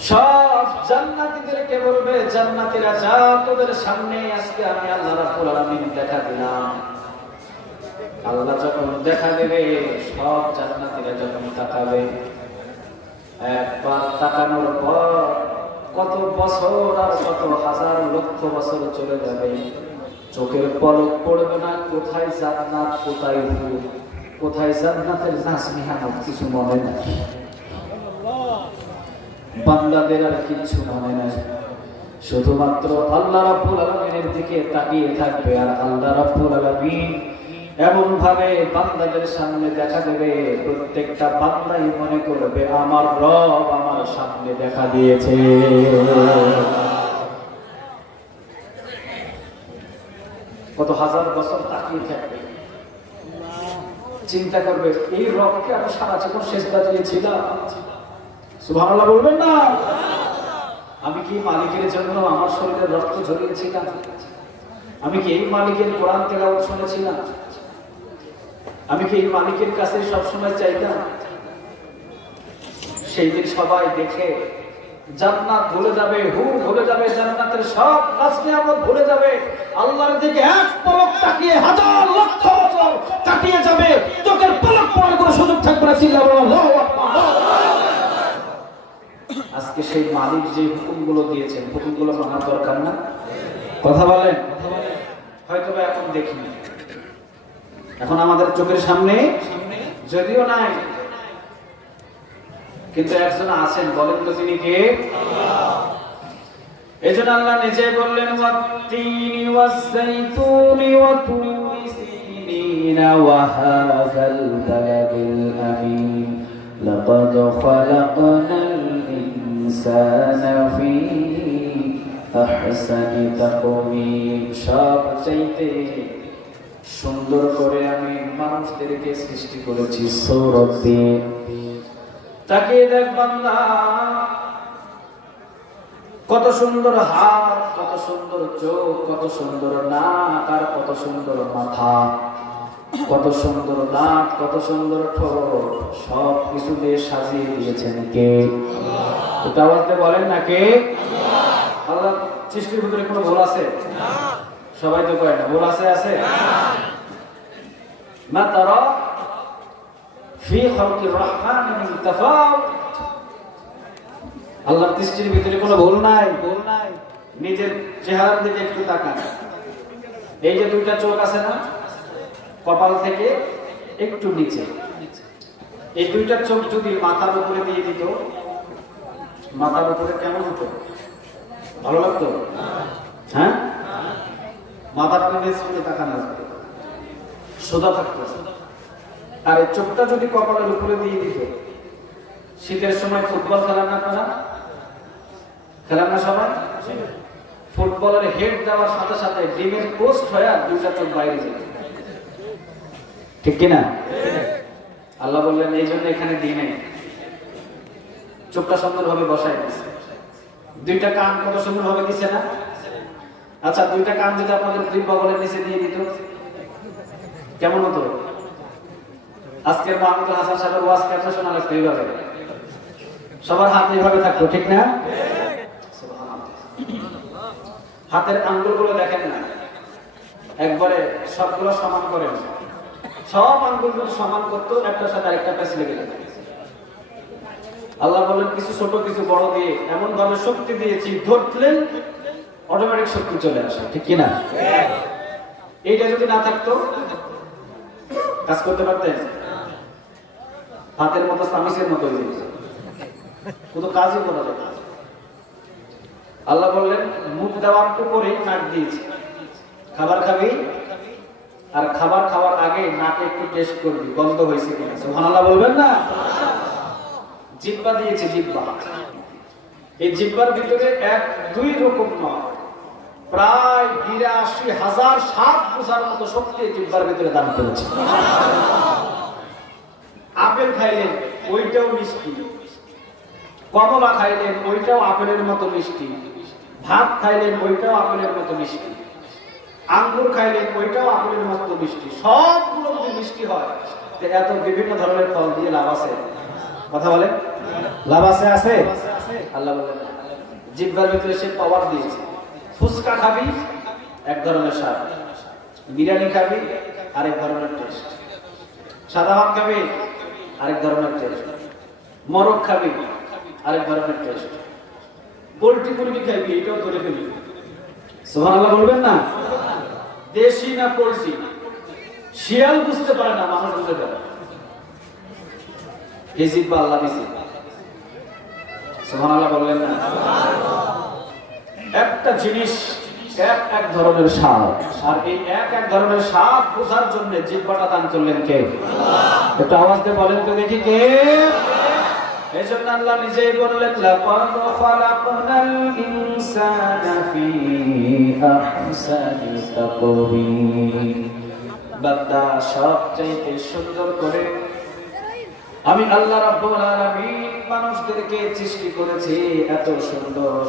সব জান্নাতীদেরকে বলবে, জান্নাতীরা যা, তোদের সামনে আজকে আমি আল্লাহ রাব্বুল আলামিন দেখা দিলাম। আল্লাহ যখন দেখা দেবে, সব জান্নাতীরা যখন তাকাবে, একবার তাকানোর পর কত বছর আর কত হাজার লক্ষ বছর চলে যাবে, চোখের পলক পড়বে না। কোথায় জান্নাত, কোথায় ভূত, কোথায় জান্নাতের নাসমিহানত কিছু মনে নাই। বান্দাদের আর কিছু মনে নাই, শুধুমাত্র আল্লাহ রাব্বুল আলামিনের দিকে তাকিয়ে থাকবে। আর আল্লাহ রাব্বুল আলামিন এমন ভাবে বান্দাদের সামনে দেখা দেবে, প্রত্যেকটা বান্দাই মনে করবে আমার রব আমার সামনে দেখা দিয়েছে। কত হাজার বছর তাকিয়ে থাকবে, চিন্তা করবে এই রবকে আমি সারা জীবন সেজদা দিয়েছিলাম। সুবহানাল্লাহ বলবেন না? আমি কি মালিকের জন্য আমার শরীরে রক্ত ঝরিয়েছিলাম? আমি কি এই মালিকের কোরআন তেলাওয়াত শুনেছিলাম? আমি কি এই মালিকের কাছে সবসময় চাইতাম? সেই দিন সবাই দেখে জান্নাত ভুলে যাবে, হুর ভুলে যাবে, জান্নাতের সব কাজ নিয়ামত ভুলে যাবে, আল্লাহর দিকে এক পলক তাকিয়ে হাজার লক্ষ বছর কাটিয়ে যাবে, চোখের পলক পড়ার কোনো সুযোগ থাকবে না। চিল্লাবো আল্লাহু আকবার। আজকে সেই মালিক যে হুকুমগুলো দিয়েছেন, হুকুমগুলো মানার দরকার না? কথা বলেন। হয়তো বা এখন দেখিনি, এখন আমাদের চোখের সামনে যদিও নাই, কিন্তু একজন আছেন। বলেন তো তিনি কে? এই জন্য আল্লাহ নিজে বললেন ওয়াত্তিনি ওয়াজ-যাইতুনি ওয়া তুরি সিনিনা ওয়া হাযাল বালাদিল আমিন লাকাদ খালাকনাল ইনসানা ফি আহসানি তাকওয়িম। সবচাইতে সুন্দর করে আমি মানুষদেরকে সৃষ্টি করেছি সূরত দিয়ে। তাকিয়ে দেখ বান্দা, কত সুন্দর হাত, কত সুন্দর চোখ, কত সুন্দর নাক, আর কত সুন্দর মাথা, কত সুন্দর নাক, কত সুন্দর ঠোঁট, সব কিছু দিয়ে সাজিয়ে দিয়েছেন কে? এটা আওয়াজে বলেন না কে? আল্লাহ সৃষ্টির ভিতরে কোনো ভুল আছে? সবাই তো কয় না ভুল আছে। আছে মা তারা ফি খালকির রহমান মিন তাফাউত। আল্লাহর সৃষ্টির ভিতরে কোনো ভুল নাই। নিজের চেহারার দিকে একটু তাকান। এই যে দুইটা চোখ আছে না, কপাল থেকে একটু নিচে, এই দুইটা চোখ যদি মাথার উপরে দিয়ে দিত, মাথার উপরে কেমন হতো? ভালো লাগতো? হ্যাঁ, মাথার নিচে তাকানো সোজা থাকতো। আর এই চোখটা যদি কপালের উপরে দিয়ে দিত, শীতের সময় ফুটবল খেলার না আপনারা? খেলার না সবাই? ফুটবলের হেড দেওয়ার সাথে সাথে ডিমের পোস্ট হয়ে দুইটা চোখ বাইরে যেত, ঠিক কিনা? আল্লাহ বললেন এই জন্য এখানে ডিমে চোখটা সুন্দর ভাবে বসাই দিচ্ছে। দুইটা কান কত সুন্দর ভাবে দিচ্ছে না? আচ্ছা, দুইটা কান যদি আপনাদের দুই বগলের নিচে দিয়ে দিত কেমন হতো? আজকের মাহমুদুল হাসান সাহেবের ওয়াজ কেমন শোনা লাগতো? এইভাবে সবার হাত এইভাবে থাকতো, ঠিক না? হাতের আঙ্গুলগুলো দেখেন না, একবারে সবগুলো সমান করেন, সব আঙ্গুলগুলো সমান করতো, একটার সাথে আরেকটা প্যাচ লেগে যেত। আল্লাহ বলেন কিছু ছোট কিছু বড় দিয়ে এমন ভাবে শক্তি দিয়েছি, ধরলেন অটোমেটিক শক্তি চলে আসে, ঠিক কিনা? এইটা যদি না থাকতো কাজ করতে পারতেন? হাতের মতো সামিসের মতো হয়ে যেত, কোনো কাজই করা যাবে। আল্লাহ বললেন মুখ দেওয়ার উপরে নাক দিয়েছি, খাবার খাবি, আর খাবার খাওয়ার আগে নাকে একটু টেস্ট করবি গন্ধ হয়েছে কিনা। সুবহানাল্লাহ বলবেন না? জিহ্বা দিয়েছে, জিহ্বা। এই জিহ্বার ভিতরে এক দুই রকম নয়, প্রায় ৮২,০০০ সাত বোঝার মতো শক্তি জিহ্বার ভিতরে দান করেছে। আপেল খাইলেন ওইটাও মিষ্টি, কমলা খাইলেন ওইটাও আপেলের মতো মিষ্টি, ভাত খাইলেন ওইটাও আপেলের মতো মিষ্টি, আঙ্গুর খাইলেন ওইটাও আপেলের মতো মিষ্টি। সবগুলো যদি মিষ্টি হয়, এত বিভিন্ন ধরনের ফল দিয়ে লাভ আছে? কথা বলে লাভ আছে? আছে। আল্লাহ বলেন জিহ্বার ভিতরে সে পাওয়ার দিয়েছে। ফুচকা খাবি এক ধরনের স্বাদ, বিরিয়ানি খাবি আরেক ধরনের টেস্ট, সাদা ভাত খাবি আরেক ধরনের টেস্ট, মরক খাবি আরেক ধরনের টেস্ট, পোল্ট্রি খাবি এটাও ধরে ফেলবি। সুবহানাল্লাহ বলবেন না? দেশি না পোল্ট্রি শিয়াল বুঝতে পারে না, মানুষ বুঝতে পারে। হিজিব বা আল্লাহ দিয়েছে। সুবহানাল্লাহ বললেন না? একটা জিনিস এক এক ধরনের স্বাদ, আর এই এক এক ধরনের স্বাদ বোঝার জন্য জিহ্বাটা দান করলেন কে? একটু আওয়াজ দিয়ে বলেন তো দেখি কে? এই জন্য আল্লাহ নিজেই বললেন লাকাদ খালাকনাল ইনসানা ফি আহসানি তাকওয়িম। বান্দা সবচাইতে সুন্দর করে আমি আল্লাহ রাব্বুল আলামিন মানুষদেরকে সৃষ্টি করেছি, এত সুন্দর।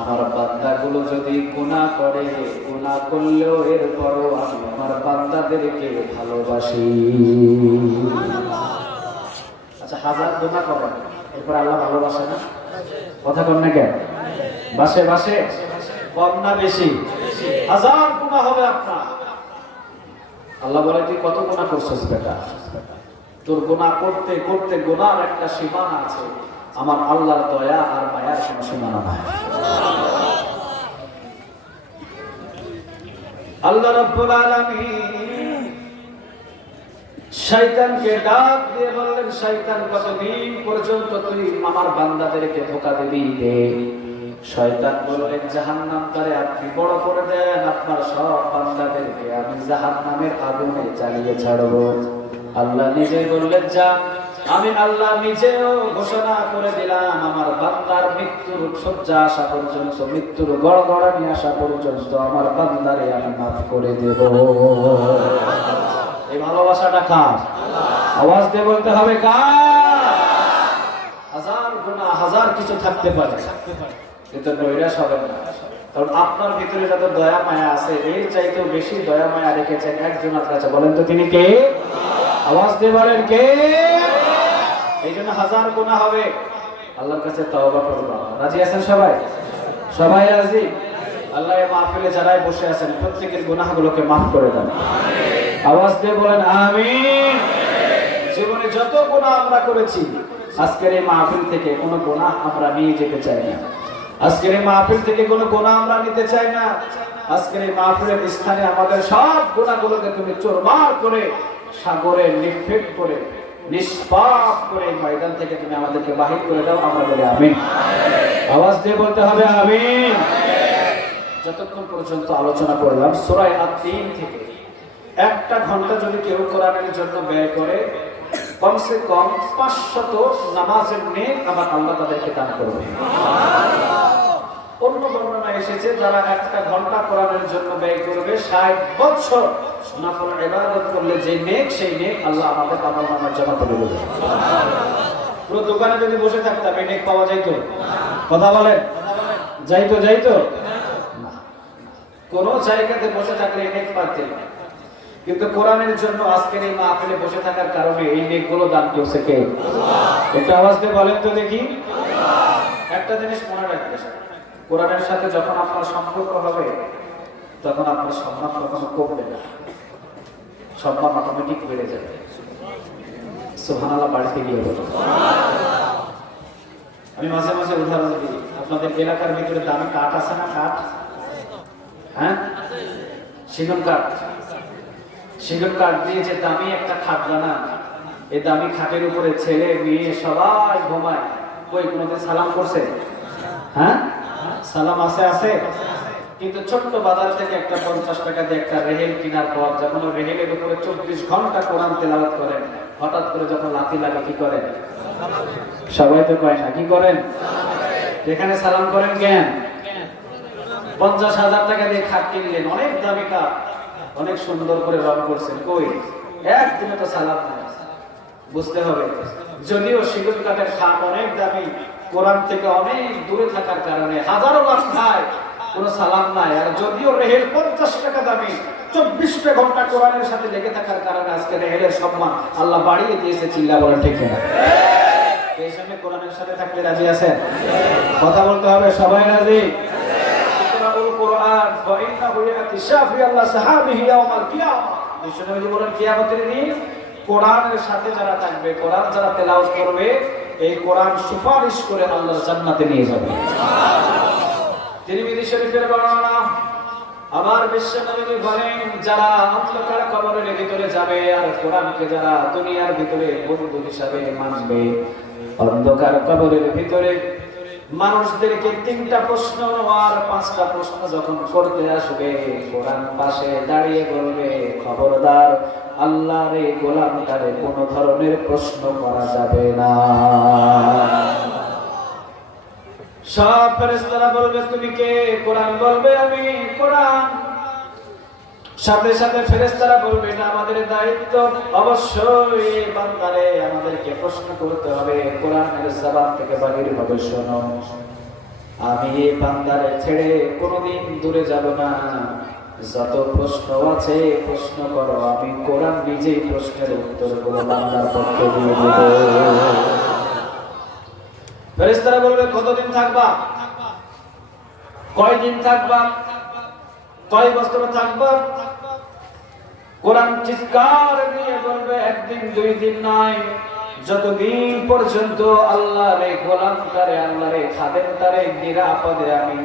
আমার বান্দাগুলো যদি গুনাহ করে, গুনাহ করলেও এরপরও আমি আমার বান্দাদেরকে ভালোবাসি। আচ্ছা, হাজার গুনাহ করেন, এরপর আল্লাহ ভালোবাসে না? কথা কন না কেন? বাসে বাসে, কম না বেশি? হাজার গুনাহ হবে আপনার, আল্লাহ বলে তুই কত গুনাহ করছিস বেটা? তোর গুনাহ করতে করতে গুনাহর একটা সীমানা আছে, আমার আল্লাহর দয়া আর মায়ার কোনো সীমানা নাই। আল্লাহ রাব্বুল আলামিন শয়তানকে ডাক দিয়ে বললেন, শয়তান কতদিন পর্যন্ত তুই আমার বান্দাদেরকে ধোঁকা দিবি? দে। শয়তান বললেন, জাহান্নাম তারে আপনি বড় করে দেন, আপনার সব বান্দাদেরকে আমি জাহান্নামের আগুনে জ্বালিয়ে ছাড়ব। আল্লাহ নিজে বললেন, যা, আমি আল্লাহ নিজেও ঘোষণা করে দিলাম, আমার বান্দার মৃত্যুর শয্যা আসা পর্যন্ত, মৃত্যুর গড়গড়ানি আসা পর্যন্ত আমার বান্দারে আমি মাফ করে দেব। এই ভালোবাসাটা কার? আওয়াজ দিয়ে বলতে হবে কার? হাজার গুনাহ, হাজার কিছু থাকতে পারে, কিন্তু নৈরাশ হবেন না, কারণ আপনার ভিতরে যত দয়া মায়া আছে, এর চাইতেও বেশি দয়া মায়া রেখেছেন একজনের কাছে। বলেন তো তিনি কে? আওয়াজ দিয়ে বলেন কে? এই জন্য হাজার গুনাহ হবে, আল্লাহর কাছে তওবা করব। রাজি আছেন সবাই? সবাই রাজি? আল্লাহ এই মাহফিলে যারাই বসে আছেন প্রত্যেকের গুনাহগুলোকে মাফ করে দেন। আওয়াজ দিয়ে বলেন আমিন। জীবনে যত গুনাহ আমরা করেছি, আজকের এই মাহফিল থেকে কোনো গুনাহ আমরা নিয়ে যেতে চাই না। আজকের এই মাহফিল থেকে কোনো গুনাহ আমরা নিতে চাই না। আজকের এই মাহফিলের স্থানে আমাদের সব গুনাহগুলোকে তুমি চুরমার করে, সাগরে নিক্ষেপ করে, নিষ্পাপ করে ময়দান থেকে তুমি আমাদেরকে বাহির করে দাও। আমরা বলি আমিন। আওয়াজ দিয়ে বলতে হবে আমিন। যতক্ষণ পর্যন্ত আলোচনা করলাম সূরা আত-তিন থেকে, একটা ঘন্টা যদি কেউ কোরআনের জন্য ব্যয় করে, কমসে কম 500 নামাজের নেক আমার আল্লাহ তাদেরকে দান করবে। অন্য বর্ণনা এসেছে যারা একটা ঘন্টা কোরআনের জন্য ব্যয় করবে, 60 বছর নফল ইবাদত করলে যে নেক, সেই নেক আল্লাহ আমাদের আমলনামায় জমা করে দেবে। পুরো দোকানে যদি বসে থাকতাম এই নেক পাওয়া যাইতো? কথা বলেন, যাইতো? যাইতো না। কোন জায়গাতে বসে থাকলে এই নেক পাতেন, কিন্তু কোরআনের জন্য আজকের এই মাহফিলে বসে থাকার কারণে এই নেকগুলো দান করছে কে? একটু আওয়াজ দিয়ে বলেন তো দেখি। একটা জিনিস মনে রাখবেন, কোরআনের সাথে যখন আপনার সম্পর্ক হবে, তখন আপনার সম্মান কখনো কমবে না, সম্মান অটোমেটিক বেড়ে যাবে। সুবহানাল্লাহ বাড়িতে গিয়ে বলো। আমি মাঝে মাঝে উদাহরণ দিই, আপনাদের এলাকার ভিতরে দামি কাঠ আছে না? কাঠ, হ্যাঁ, সেগুন কাঠ। সেগুন কাঠ দিয়ে যে দামি একটা খাট বানা, এই দামি খাটের উপরে ছেলে মেয়ে সবাই ঘুমায়। কই কোনোদিন সালাম করছে? হ্যাঁ, সালাম আছে? আছে। কিন্তু ছোট্ট বাজার থেকে একটা 50 টাকা দিয়ে একটা রেহেল কেনার পর, যখন রেহেলের উপরে 24 ঘন্টা কোরআন তেলাওয়াত করেন, হঠাৎ করে যখন লাথি লাগে কি করেন? সবাই তো কয় না, কি করেন? এখানে সালাম করেন কেন? 50,000 টাকা দিয়ে খাট কিনলেন, অনেক দামি কাঠ, অনেক সুন্দর করে রং করছেন, কই একদিনে তো সালাম নাই। বুঝতে হবে, যদিও সেগুন কাঠের খাট অনেক দামি, কোরআন থেকে অনেক দূরে থাকার কারণে হাজারো লাখ খায়, কোনো সালাম নাই। আর যদিও রেহেল 50 টাকা দামি, 24 ঘন্টা কোরআনের সাথে লেগে থাকার কারণে আজকে রেহেলের সম্মান আল্লাহ বাড়িয়ে দিয়েছে। চিল্লা বলেন ঠিক না? এই জন্য কোরআনের সাথে থাকলে রাজি আছেন? কথা বলতে হবে, সবাই রাজি? কোরআন ফাইন্নাহু ইয়াতি শাফিআল্লাহ সাহাবিহি ইয়াউমাল কিয়ামah। বিশ্বনবী বলেন কিয়ামতের দিন কোরআনের সাথে যারা থাকবে, কোরআন যারা তেলাওয়াত করবে, এই কোরআন সুপারিশ করে আল্লাহর জান্নাতে নিয়ে যাবে। তিরমিজি শরীফের বর্ণনা। আবার বিশ্বনবী বলেন, যারা অন্ধকার কবরের ভিতরে যাবে আর কোরআনকে যারা দুনিয়ার ভিতরে বন্ধু হিসাবে মানবে, অন্ধকার কবরের ভিতরে মানুষদেরকে 3টা প্রশ্ন আর 5টা প্রশ্ন যখন করতে আসবে, কোরআন পাশে দাঁড়িয়ে বলবে, খবরদার আল্লাহর এই গোলামটারে কোনো ধরনের প্রশ্ন করা যাবে না। সব ফেরেশতারা বলবে তুমি কে? কোরআন বলবে আমি কোরআন। সাথে সাথে ফেরেশতারা বলবে এটা আমাদের দায়িত্ব, অবশ্যই বান্দারে আমাদেরকে প্রশ্ন করতে হবে, কোরআনের জবান থেকে বাহির হবে শোনো। আমি এই বান্দারে ছেড়ে কোনোদিন দূরে যাব না। যত প্রশ্ন আছে প্রশ্ন করো, আমি কোরআন নিজেই প্রশ্নের উত্তর গুলো বান্দার পক্ষে দিয়ে দেব। ফেরেশতারা বলবে কতদিন থাকবা, কয়দিন থাকবা, কয় বছর থাকবা? কোরআন চিৎকার দিয়ে বলবে একদিন দুই দিন নয়, যতদিন পর্যন্ত আল্লাহর এই গোলামটারে, আল্লাহর এই খাদেমটারে নিরাপদে আমি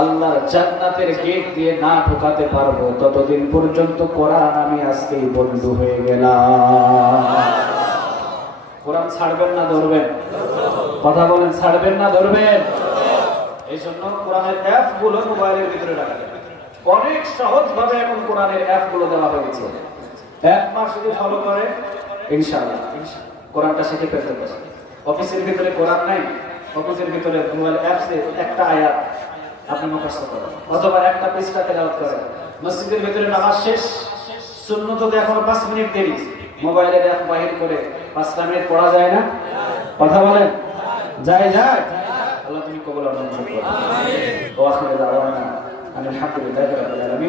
আল্লাহর জান্নাতের গেট দিয়ে না ঢোকাতে পারবো, ততদিন পর্যন্ত কোরআন আমি আজকেই বন্ধু হয়ে গেলাম। কোরআন ছাড়বেন না ধরবেন? কথা বলেন, ছাড়বেন না ধরবেন? এই জন্য কোরআনের অ্যাপ গুলো মোবাইলের ভিতরে রাখা যায়। অনেক সহজ ভাবে এখন কোরআনের অ্যাপ গুলো দেওয়া হয়েছে। এক মাস যদি ফলো করে ইনশাআল্লাহ কোরআনটা শিখে ফেলতে পারবে। অফিসের ভিতরে কোরআন নাই, অফিসের ভিতরে মোবাইল অ্যাপসে একটা আয়াত আপনি মুখস্থ করেন অথবা একটা পৃষ্ঠা তেলাওয়াত করেন। মসজিদের ভিতরে নামাজ শেষ, সুন্নতে এখনো 5 মিনিট দেরি, মোবাইলের অ্যাপ বাহির করে 5 মিনিট পড়া যায় না? কথা বলেন, যায় যায়? আল্লাহ তুমি কবুল আর মঞ্জুর করো। আমিন। ওয়া আখিরু দাওয়ানা আলহামদুলিল্লাহি রাব্বিল আলামিন।